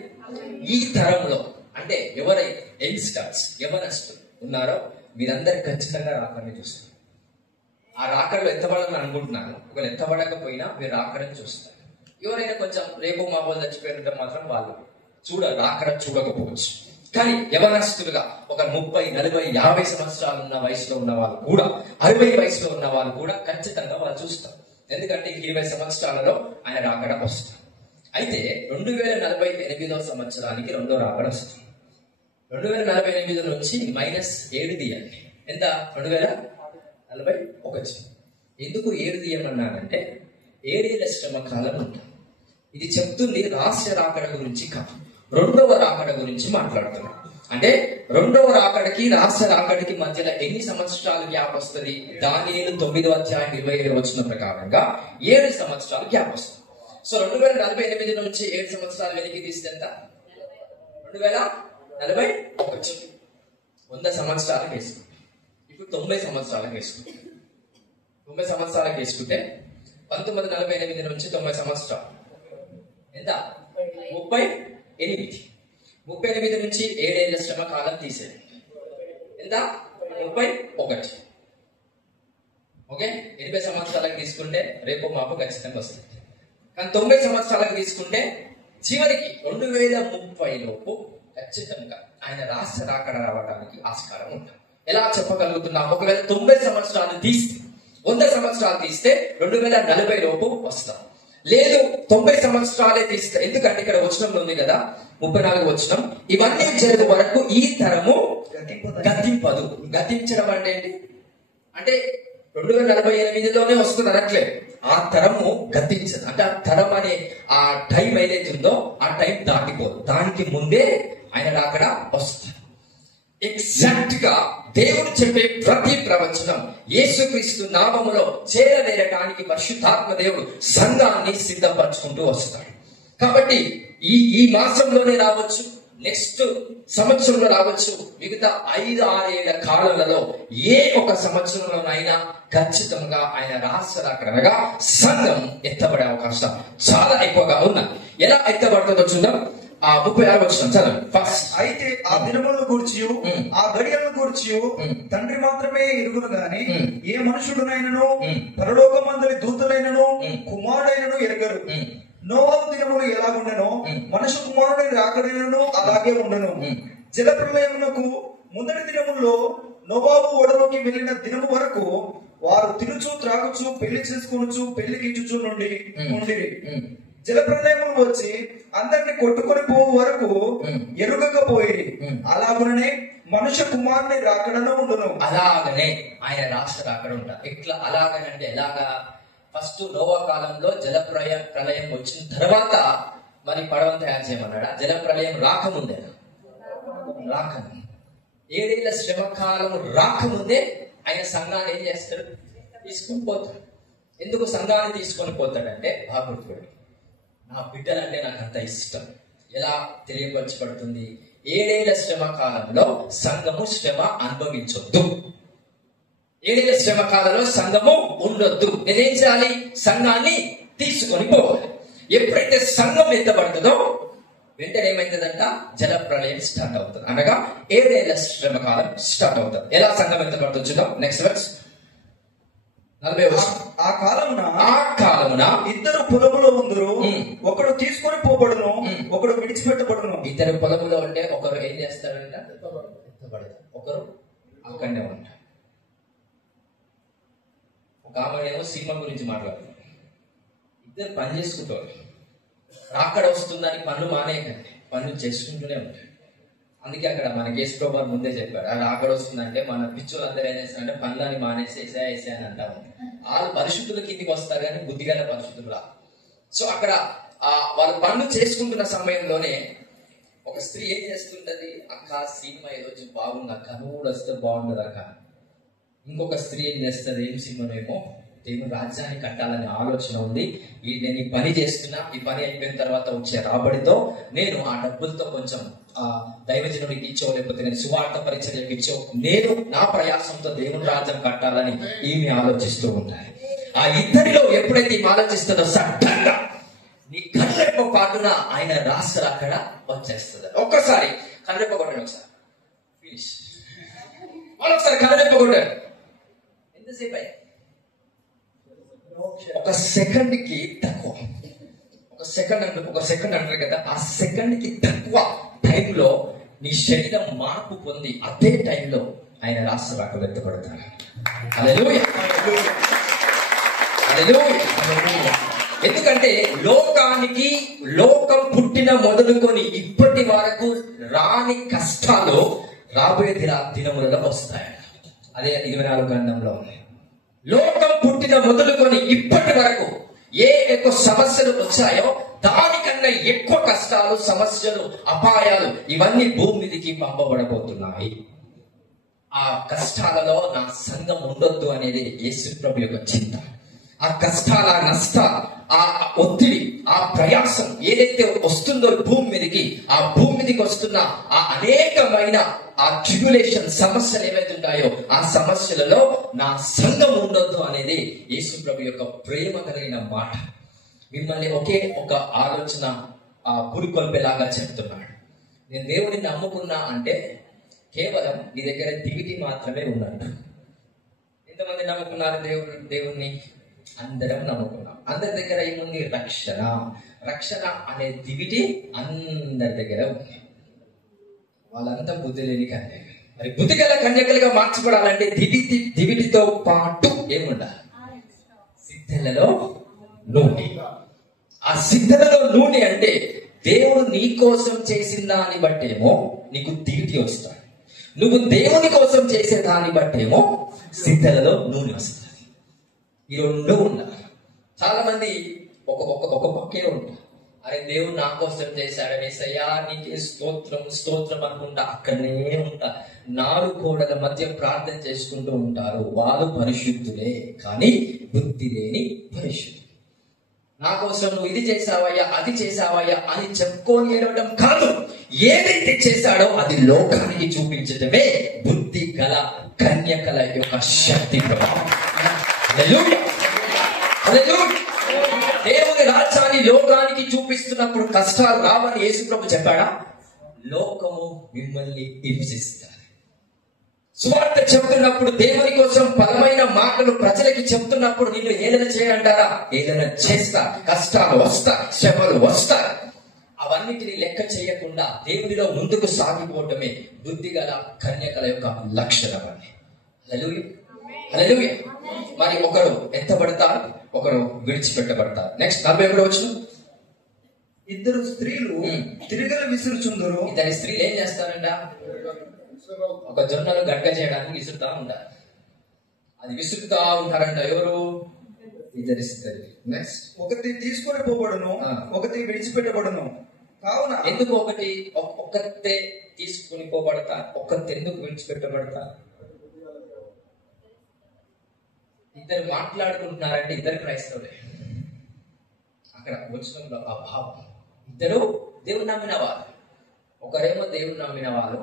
ఈ తరంలో అంటే ఎవరైతే యంగ్స్టర్స్, యవనస్తులు ఉన్నారో మీరందరూ ఖచ్చితంగా రాకడని చూస్తారు. ఆ రాకడలో ఎత్తబడాలని అనుకుంటున్నాను. ఒకవేళ ఎత్తబడకపోయినా మీరు రాకడని చూస్తారు. ఎవరైనా కొంచెం రేపు మా వాళ్ళు చచ్చిపోయినట్టు మాత్రం వాళ్ళు రాకడ చూడకపోవచ్చు. కానీ యవనస్తులుగా ఒక 30, 40, 50 సంవత్సరాలు ఉన్న వయసులో ఉన్న వాళ్ళు కూడా, 60 వయసులో ఉన్న వాళ్ళు కూడా ఖచ్చితంగా వాళ్ళు చూస్తారు. ఎందుకంటే 20 సంవత్సరాలలో ఆయన రాకడ వస్తారు. అయితే 2048వ సంవత్సరానికి రెండో రాకడ వస్తుంది. 2048 నుంచి -7 తీయండి. ఎంత? 2041. ఎందుకు 7 తీయమన్నానంటే 7 ఏళ్ల శ్రమ కాలం ఉంటుంది. ఇది చెప్తుంది రహస్య రాకడ గురించి కాదు, రెండవ రాకడ గురించి మాట్లాడుతున్నాం. అంటే రెండవ రాకడకి రహస్య రాకడికి మధ్యలో ఎన్ని సంవత్సరాలు గ్యాప్ వస్తుంది? దానియేలు 9వ అధ్యాయం 27వ వచనం ప్రకారంగా 7 సంవత్సరాలు గ్యాప్ వస్తుంది. సో 2048 నుంచి 7 సంవత్సరాలు వెనక్కి తీస్తే ఎంత? 2041. 100 సంవత్సరాలకు వేసుకుంటే ఇప్పుడు 90 సంవత్సరాలకు వేసుకుంటే 90 సంవత్సరాలకు వేసుకుంటే 1948 నుంచి 90 సంవత్సరాలు ఎంత? 38. 38 నుంచి 7 ఏళ్ల శ్రమ కాలం తీసేది ఎంత? 31. ఓకే. 80 సంవత్సరాలకు తీసుకుంటే రేపు మాపు ఖచ్చితంగా వస్తుంది. కానీ 90 సంవత్సరాలకు తీసుకుంటే చివరికి 2030 లోపు ఖచ్చితంగా ఆయన రహస్య రాకడ రావడానికి ఆస్కారం ఉంటుంది. ఎలా చెప్పగలుగుతున్నాం? ఒకవేళ 90 సంవత్సరాలు తీస్తే, 100 సంవత్సరాలు తీస్తే 2040 లోపు వస్తాం. లేదు 90 సంవత్సరాలే తీస్తే, ఎందుకంటే ఇక్కడ వచనంలో ఉంది కదా 34 వచనం, ఇవన్నీ జరిగే వరకు ఈ తరము గతింపదు. గతించడం అంటే ఏంటి? అంటే 2048లోనే వస్తుంది అనట్లేదు. ఆ తరము గతించదు. అంటే ఆ తరం అనే ఆ టైం ఏదైతే ఉందో ఆ టైం దాటిపోదు. దానికి ముందే ఆయన రాకడ వస్తుంది. ఎగ్జాక్ట్ గా దేవుడు చెప్పే ప్రతి ప్రవచనం యేసుక్రీస్తు నామములో చేరవేయడానికి పరిశుద్ధాత్మ దేవుడు సంఘాన్ని సిద్ధపరచుకుంటూ వస్తాడు. కాబట్టి ఈ మాసంలోనే రావచ్చు, నెక్స్ట్ సంవత్సరంలో రావచ్చు, మిగతా 5, 6 ఏళ్ల కాలంలో ఏ ఒక సంవత్సరంలోనైనా ఖచ్చితంగా ఆయన రహస్య రాకడగా సంఘం ఎత్తబడే అవకాశం చాలా ఎక్కువగా ఉన్నాయి. ఎలా ఎత్తబడుతుందో చూద్దాం. 36 వచనం చదవండి ఫస్ట్. అయితే ఆ దినములను గూర్చి ఆ గడియలను గూర్చి తండ్రి మాత్రమే ఎరుగును గాని ఏ మనుషుడునైనను పరలోకమందలి దూతలైనను కుమారుడైనను ఎరగరు. నోవాహు దినములు ఎలాగుండెనో మనుష్య కుమారుడైన రాకడైనను అలాగే ఉండను. జల ప్రళయమునకు ముందటి దినముల్లో నోవాహు ఓడలోకి వెళ్లిన దినము వరకు వారు తినుచు త్రాగుచు పెళ్లి చేసుకొనుచు పెళ్లి గీచుచు నుండి జలప్రలయములు వచ్చి అందరిని కొట్టుకొని పోవు వరకు ఎరుగకపోయి అలాగనే మనుష్య కుమారుని రాకడను ఉండును. అలాగనే ఆయన రాష్ట్ర రాకడ ఉంటారు. ఇట్లా అలాగనంటే ఎలాగా? ఫస్ట్ నోవా కాలంలో ప్రళయం వచ్చిన తర్వాత మరి పడవను తయారు చేయమన్నాడా? జల ప్రళయం రాకముందే, రాకముందే 7 ఏళ్ల శ్రమకాలం రాకముందే ఆయన సంఘాన్ని ఏం చేస్తాడు? తీసుకొని పోతాడు. ఎందుకు సంఘాన్ని తీసుకొని పోతాడంటే, బాగుడు నా బిడ్డలంటే నాకు అంత ఇష్టం. ఎలా తెలియపరచబడుతుంది? 7 ఏళ్ల శ్రమ కాలంలో సంఘము శ్రమ అనుభవించొద్దు. 7 ఏళ్ల శ్రమ కాలంలో సంఘము ఉండొద్దు. నేనేం చేయాలి? సంఘాన్ని తీసుకొని పోవాలి. ఎప్పుడైతే సంఘం ఎత్తబడుతుందో వెంటనే ఏమైతుందంట? జల ప్రళయం స్టార్ట్ అవుతుంది. అనగా 7 ఏళ్ల శ్రమ కాలం స్టార్ట్ అవుతుంది. ఎలా సంఘం ఎత్తబడుతుంది చూద్దాం. Next verse 40. ఆ కాలమున ఇద్దరు పొలములో ఉందరు, ఒకడు తీసుకొని పోబడును, ఒకడు విడిచిపెట్టబడును. ఇద్దరు పొలములో ఉంటే ఒకరు ఏం చేస్తారంట? ఎత్తబడతారు. ఒకరు అక్కడనే ఉంటారు. ఒక ఆమె సినిమా గురించి మాట్లాడుతున్నారు. ఇద్దరు పని చేసుకుంటారు. అక్కడ వస్తుందని పనులు మానేయకండి, పనులు చేసుకుంటూనే ఉంటాయి. అందుకే అక్కడ మన కేసు ప్రభావం ముందే చెప్పాడు, అది అక్కడ వస్తుందంటే మన పిచ్చులు అందరూ ఏం చేస్తారంటే పనులని మానేసి వేసే అని అంటాము. వాళ్ళు పరిశుద్ధుల కిందికి వస్తారు కానీ బుద్ధిగల పరిశుద్ధులా. సో అక్కడ వాళ్ళు పనులు చేసుకుంటున్న సమయంలోనే ఒక స్త్రీ ఏం చేస్తుంటది? అక్క సినిమా ఈరోజు బాగుంది అక్క, నువ్వు కూడా వస్తే బాగుండదు అక్క. ఇంకొక స్త్రీ ఏం చేస్తుంది? ఏం సినిమానేమో దేవుని రాజ్యాన్ని కట్టాలనే ఆలోచన ఉంది. నేను ఈ పని చేస్తున్నా, ఈ పని అయిపోయిన తర్వాత వచ్చే రాబడితో నేను ఆ డబ్బులతో కొంచెం దైవజనుడికి ఇచ్చో, లేకపోతే నేను సువార్త పరిచర్యకి ఇచ్చో, నేను నా ప్రయాసంతో దేవుని రాజ్యం కట్టాలని ఈమె ఆలోచిస్తూ ఉంటాయి. ఆ ఇద్దరిలో ఎప్పుడైతే ఈమె ఆలోచిస్తుందో సడన్గా నీ కళ్ళెప్ప పాటున ఆయన రాష్ట్ర అక్కడ వచ్చేస్తుంది. ఒక్కసారి కళ్ళెప్ప కొట్టండి, ఒకసారి ఫినిష్. మరొకసారి కళ్ళెప్ప కొట్టాడు. ఎంతసేపు అయ్యి? ఒక సెకండ్ కి తక్కువ. ఒక సెకండ్ అంటారు కదా, ఆ సెకండ్ కి తక్కువ టైంలో నీ శరీరం మార్పు పొంది అదే టైంలో ఆయన రాష్ట్ర రాకలు ఎత్తబడతారు. హల్లెలూయా, హల్లెలూయా. ఎందుకంటే లోకం పుట్టిన మొదలుకొని ఇప్పటి వరకు రాని కష్టాలు రాబోయే దినములలో వస్తాయి. అదే 24 గ్రంథంలో ఉంది. లోకం పుట్టిన మొదలుకొని ఇప్పటి వరకు ఏ ఎక్కువ సమస్యలు వచ్చాయో దానికన్నా ఎక్కువ కష్టాలు, సమస్యలు, అపాయాలు ఇవన్నీ భూమి మీదకి పంపబడబోతున్నాయి. ఆ కష్టాలలో నా సంఘం ఉండొద్దు అనేది యేసు ప్రభు యొక్క చింత. ఆ కష్టాల, నష్ట, ఆ ఒత్తిడి, ఆ ప్రయాసం ఏదైతే వస్తుందో భూమి మీదకి, ఆ భూమి మీదకి వస్తున్న ఆ అనేకమైన ఆ ట్రిబ్యులేషన్ సమస్యలు ఏవైతే ఉంటాయో ఆ సమస్యలలో నా సంఘం ఉండొద్దు అనేది యేసు ప్రభు యొక్క ప్రేమ కలిగిన మాట. మిమ్మల్ని ఒకే ఒక ఆలోచన పురికొల్పేలాగా చెప్తున్నాడు. నేను దేవుడిని నమ్ముకున్నా అంటే కేవలం నీ దగ్గర దివిటి మాత్రమే ఉన్నట్టు. ఎంతమంది నమ్ముకున్నారు దేవుణ్ణి? అందరం నమ్ముకున్నాం. అందరి దగ్గర ఏముంది? రక్షణ అనే దివిటి అందరి దగ్గర ఉంది. వాళ్ళంతా బుద్ధి లేని కన్యక. మరి బుద్ధి గల కన్యకలుగా మార్చబడాలంటే దివిటితో పాటు ఏముండాలి? సిద్ధలలో నూనె. ఆ సిద్ధలలో నూనె అంటే దేవుడు నీ కోసం చేసిన దాన్ని బట్టేమో నీకు దివిటి వస్తాడు. నువ్వు దేవుని కోసం చేసే దాన్ని బట్టేమో సిద్ధలలో నూనె వస్తుంది. ఈ రెండు ఉండాలి. చాలా మంది ఒక పక్కే ఉంటారు. అరే దేవుడు నా కోసం చేశాడని, సయ్యా నీకే స్తోత్రం అనుకుంటా అక్కడనే ఉంటా. 4 గోడల మధ్య ప్రార్థన చేసుకుంటూ ఉంటారు. వాళ్ళు పరిశుద్ధులే, కానీ బుద్ధి లేని పరిశుద్ధులు. నా కోసం నువ్వు ఇది చేసావయ్యా, అది చేసావయ్యా అని చెప్పుకొని ఏడవడం కాదు. ఏదైతే చేశాడో అది లోకానికి చూపించడమే బుద్ధి గల కన్యకల యొక్క శక్తి ప్రభావం. దేవుని రాజ్యాన్ని లోకానికి చూపిస్తున్నప్పుడు కష్టాలు రావని యేసు ప్రభు చెప్పాడా? లోకము మిమ్మల్ని హింసిస్తారు. సువార్త చెప్తున్నప్పుడు, దేవుని కోసం బలమైన మాటలు ప్రజలకి చెప్తున్నప్పుడు నిన్ను ఏదైనా చేయంటారా? ఏదైనా చేస్తా. కష్టాలు వస్తా, శ్రమలు వస్తా. అవన్నిటిని లెక్క చేయకుండా దేవునిలో ముందుకు సాగిపోవటమే బుద్ధిగల కన్యకల యొక్క లక్షణం అని. హల్లెలూయా. మరి ఒకరు ఎత్తబడతారు, ఒకరు విడిచిపెట్టబడతారు. నెక్స్ట్ 41 వచనం. ఇద్దరు స్త్రీలు తిరగలు విసురుచుందరు. ఇద్దరు స్త్రీలు ఏం చేస్తారంట? ఒక జొన్నలు గడ్డ చేయడానికి విసురుతా ఉంటారు. అది విసురుతా ఉంటారంట. ఎవరు? ఇద్దరు స్త్రీలు. నెక్స్ట్, ఒకటి తీసుకొని పోబడును, ఒకటి విడిచిపెట్టబడును. కావున ఎందుకు ఒక్కతే తీసుకుని పోబడతా, ఒక్కతే ఎందుకు విడిచిపెట్టబడతా? ఇద్దరు మాట్లాడుకుంటున్నారంటే ఇద్దరు క్రైస్తవులే. అక్కడ వచనంలో ఆ భావం. ఇద్దరు దేవుని నమ్మిన వారు. ఒకరేమో దేవుని నమ్మిన వారు,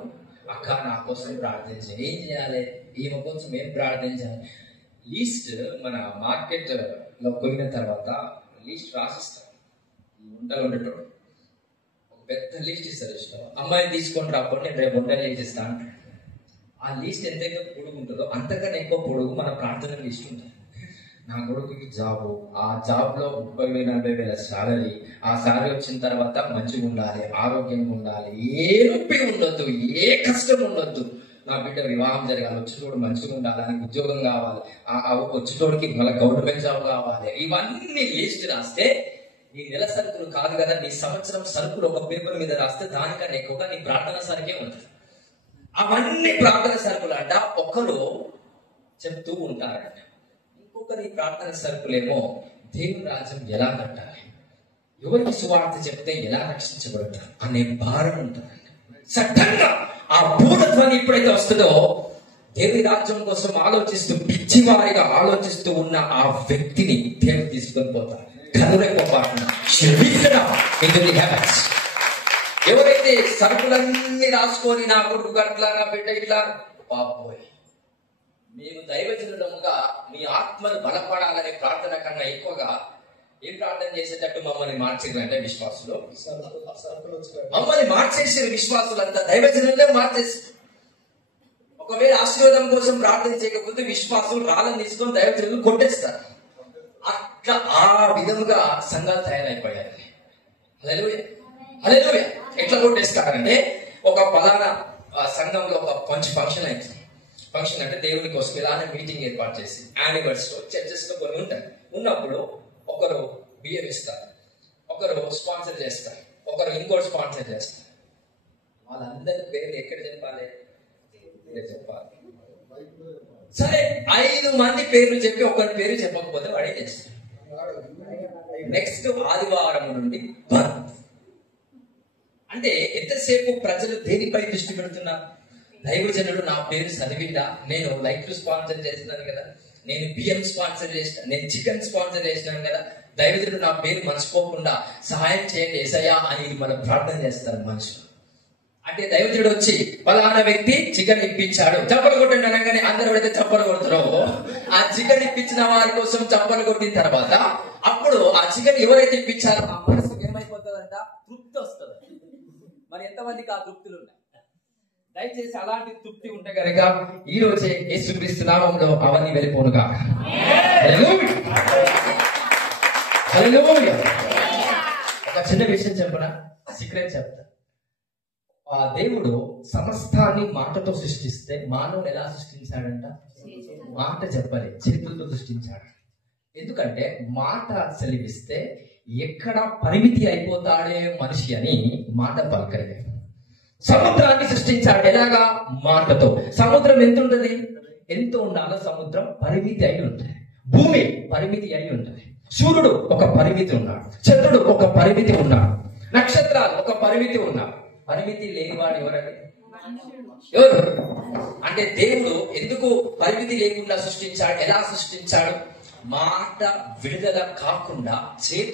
అక్క నా కోసం ప్రార్థించాలి, ఏం చేయాలి, ఈమె కోసం ఏం ప్రార్థించాలి. లీస్ట్ మన మార్కెట్ లో పోయిన తర్వాత లీస్ట్ రాసిస్తాం. వంటలు ఉండేటోడు ఒక పెద్ద లీస్ట్ ఇస్తారు. ఇష్టం అమ్మాయిని తీసుకొని రాకుండా నేను రేపు వంటలు చేసిస్తా అంటాడు. ఆ లీస్ట్ ఎంత ఎక్కువ పొడుగు ఉంటుందో అంతకన్నా ఎక్కువ పొడుగు మన ప్రార్థన లీస్ట్ ఉంటుంది. నా కొడుకుకి జాబు, ఆ జాబ్ లో 30,000-40,000 సాలరీ, ఆ సాలరీ వచ్చిన తర్వాత మంచిగా ఉండాలి, ఆరోగ్యంగా ఉండాలి, ఏ నొప్పి ఉండొద్దు, ఏ కష్టం ఉండొద్దు, నా బిడ్డ వివాహం జరగాలి, వచ్చేటోడు మంచిగా ఉండాలి, ఆయనకి ఉద్యోగం కావాలి, వచ్చేటోడికి మళ్ళీ గవర్నమెంట్ జాబ్ కావాలి. ఇవన్నీ లిస్ట్ రాస్తే నీ నెల సరుకులు కాదు కదా, నీ సంవత్సరం సరుకులు ఒక పేపర్ మీద రాస్తే దానికన్నా ఎక్కువగా నీ ప్రార్థన సరుకే ఉంటుంది. అవన్నీ ప్రార్థన సరుకులు అంట ఒకరు చెప్తూ ఉంటారంట. ఇంకొకరి ప్రార్థన సరుకులేమో దేవుని రాజ్యం ఎలా కట్టాలి, ఎవరికి సువార్త చెప్తే ఎలా రక్షించబడతారు అనే భారం ఉంటారంట. సడన్గా ఆ భూతధ్వని ఎప్పుడైతే వస్తుందో దేవుని రాజ్యం కోసం ఆలోచిస్తూ పిచ్చివారిగా ఆలోచిస్తూ ఉన్న ఆ వ్యక్తిని దేవుడు తీసుకొని పోతారు. ఎవరైతే సరుకులన్నీ రాసుకొని నా కొడుకు అట్లా, నా బిడ్డ ఇట్లా, బాబోయ్ మేము దైవజనులముగా మీ ఆత్మను బలపడాలనే ప్రార్థన కన్నా ఎక్కువగా ఏం ప్రార్థన చేసేటట్టు మమ్మల్ని మార్చేయాలంటే విశ్వాసులు, మమ్మల్ని మార్చేసిన విశ్వాసులంతా దైవజనులే మార్చేసి, ఒకవేళ ఆశీర్వాదం కోసం ప్రార్థన చేయకపోతే విశ్వాసులు రాళ్ళని తీసుకొని దైవజనులు కొట్టేస్తారు. అట్లా ఆ విధముగా సంఘాలు తయారైపోయారు. హల్లెలూయా, హల్లెలూయా. ఎట్లా కొట్టేస్తారంటే ఒక పలానా సంఘంలో ఒక మంచి ఫంక్షన్ అయింది. ఫంక్షన్ అంటే దేవుని కోసం ఇలానే మీటింగ్ ఏర్పాటు చేసి యానివర్సరీ చర్చెస్ లో కొన్ని ఉంటాయి. ఉన్నప్పుడు ఒకరు బియ్యం ఇస్తారు, ఒకరు స్పాన్సర్ చేస్తారు, ఒకరు ఇంకోటి స్పాన్సర్ చేస్తారు. వాళ్ళందరి పేర్లు ఎక్కడ చెప్పాలి? చెప్పాలి. సరే 5 మంది పేర్లు చెప్పి ఒకరి పేరు చెప్పకపోతే వాడే చేస్తాడు. నెక్స్ట్ ఆదివారం నుండి బంద్. అంటే ఎంతసేపు ప్రజలు దేనిపై దృష్టి పెడుతున్నారు? దైవజనుడు నా పేరు చదివిందా, నేను లైఫ్ స్పాన్సర్ చేస్తున్నాను కదా, నేను బియ్యం స్పాన్సర్ చేసిన, నేను చికెన్ స్పాన్సర్ చేసినాను కదా, దైవజనుడు నా పేరు మర్చిపోకుండా సహాయం చేయండి యేసయ్యా అని మనం ప్రార్థన చేస్తారు మనుషులు. అంటే దైవజనుడు వచ్చి పలానా వ్యక్తి చికెన్ ఇప్పించాడు, చప్పలు కొట్టండి అనగానే అందరూ అయితే చప్పలు కొడతారో, ఆ చికెన్ ఇప్పించిన వారి కోసం చప్పలు కొట్టిన తర్వాత అప్పుడు ఆ చికెన్ ఎవరైతే ఇప్పించారో ఆ మనసుకు ఏమైపోతుందంట? తృప్తి వస్తుంది. మరి ఎంతమందికి ఆ తృప్తులు ఉన్నాయి? దయచేసి అలాంటి తృప్తి ఉంటే కనుక ఈ రోజే యేసుక్రీస్తు నామములో అవన్నీ వెళ్ళిపోనుగా. ఒక చిన్న విషయం చెప్పనా, సీక్రెట్ చెప్తా. ఆ దేవుడు సమస్తాన్ని మాటతో సృష్టిస్తే మానవుని ఎలా సృష్టించాడంట? మాట చెప్పలే, చేతులతో సృష్టించాడు. ఎందుకంటే మాట సెలవిస్తే ఎక్కడ పరిమితి అయిపోతాడే మనిషి అని మాట పలకలేదు. సముద్రాన్ని సృష్టించాడు ఎలాగా? మాటతో. సముద్రం ఎంత ఉంటది? ఎంత ఉండాలో సముద్రం పరిమితి అయి ఉంటుంది. భూమి పరిమితి అయి ఉంటుంది. సూర్యుడు ఒక పరిమితి ఉన్నాడు, చంద్రుడు ఒక పరిమితి ఉన్నాడు, నక్షత్రాలు ఒక పరిమితి ఉన్నాడు. పరిమితి లేనివాడు ఎవరండి? ఎవరు? అంటే దేవుడు ఎందుకు పరిమితి లేకుండా సృష్టించాడు? ఎలా సృష్టించాడు? మాట విడుదల కాకుండా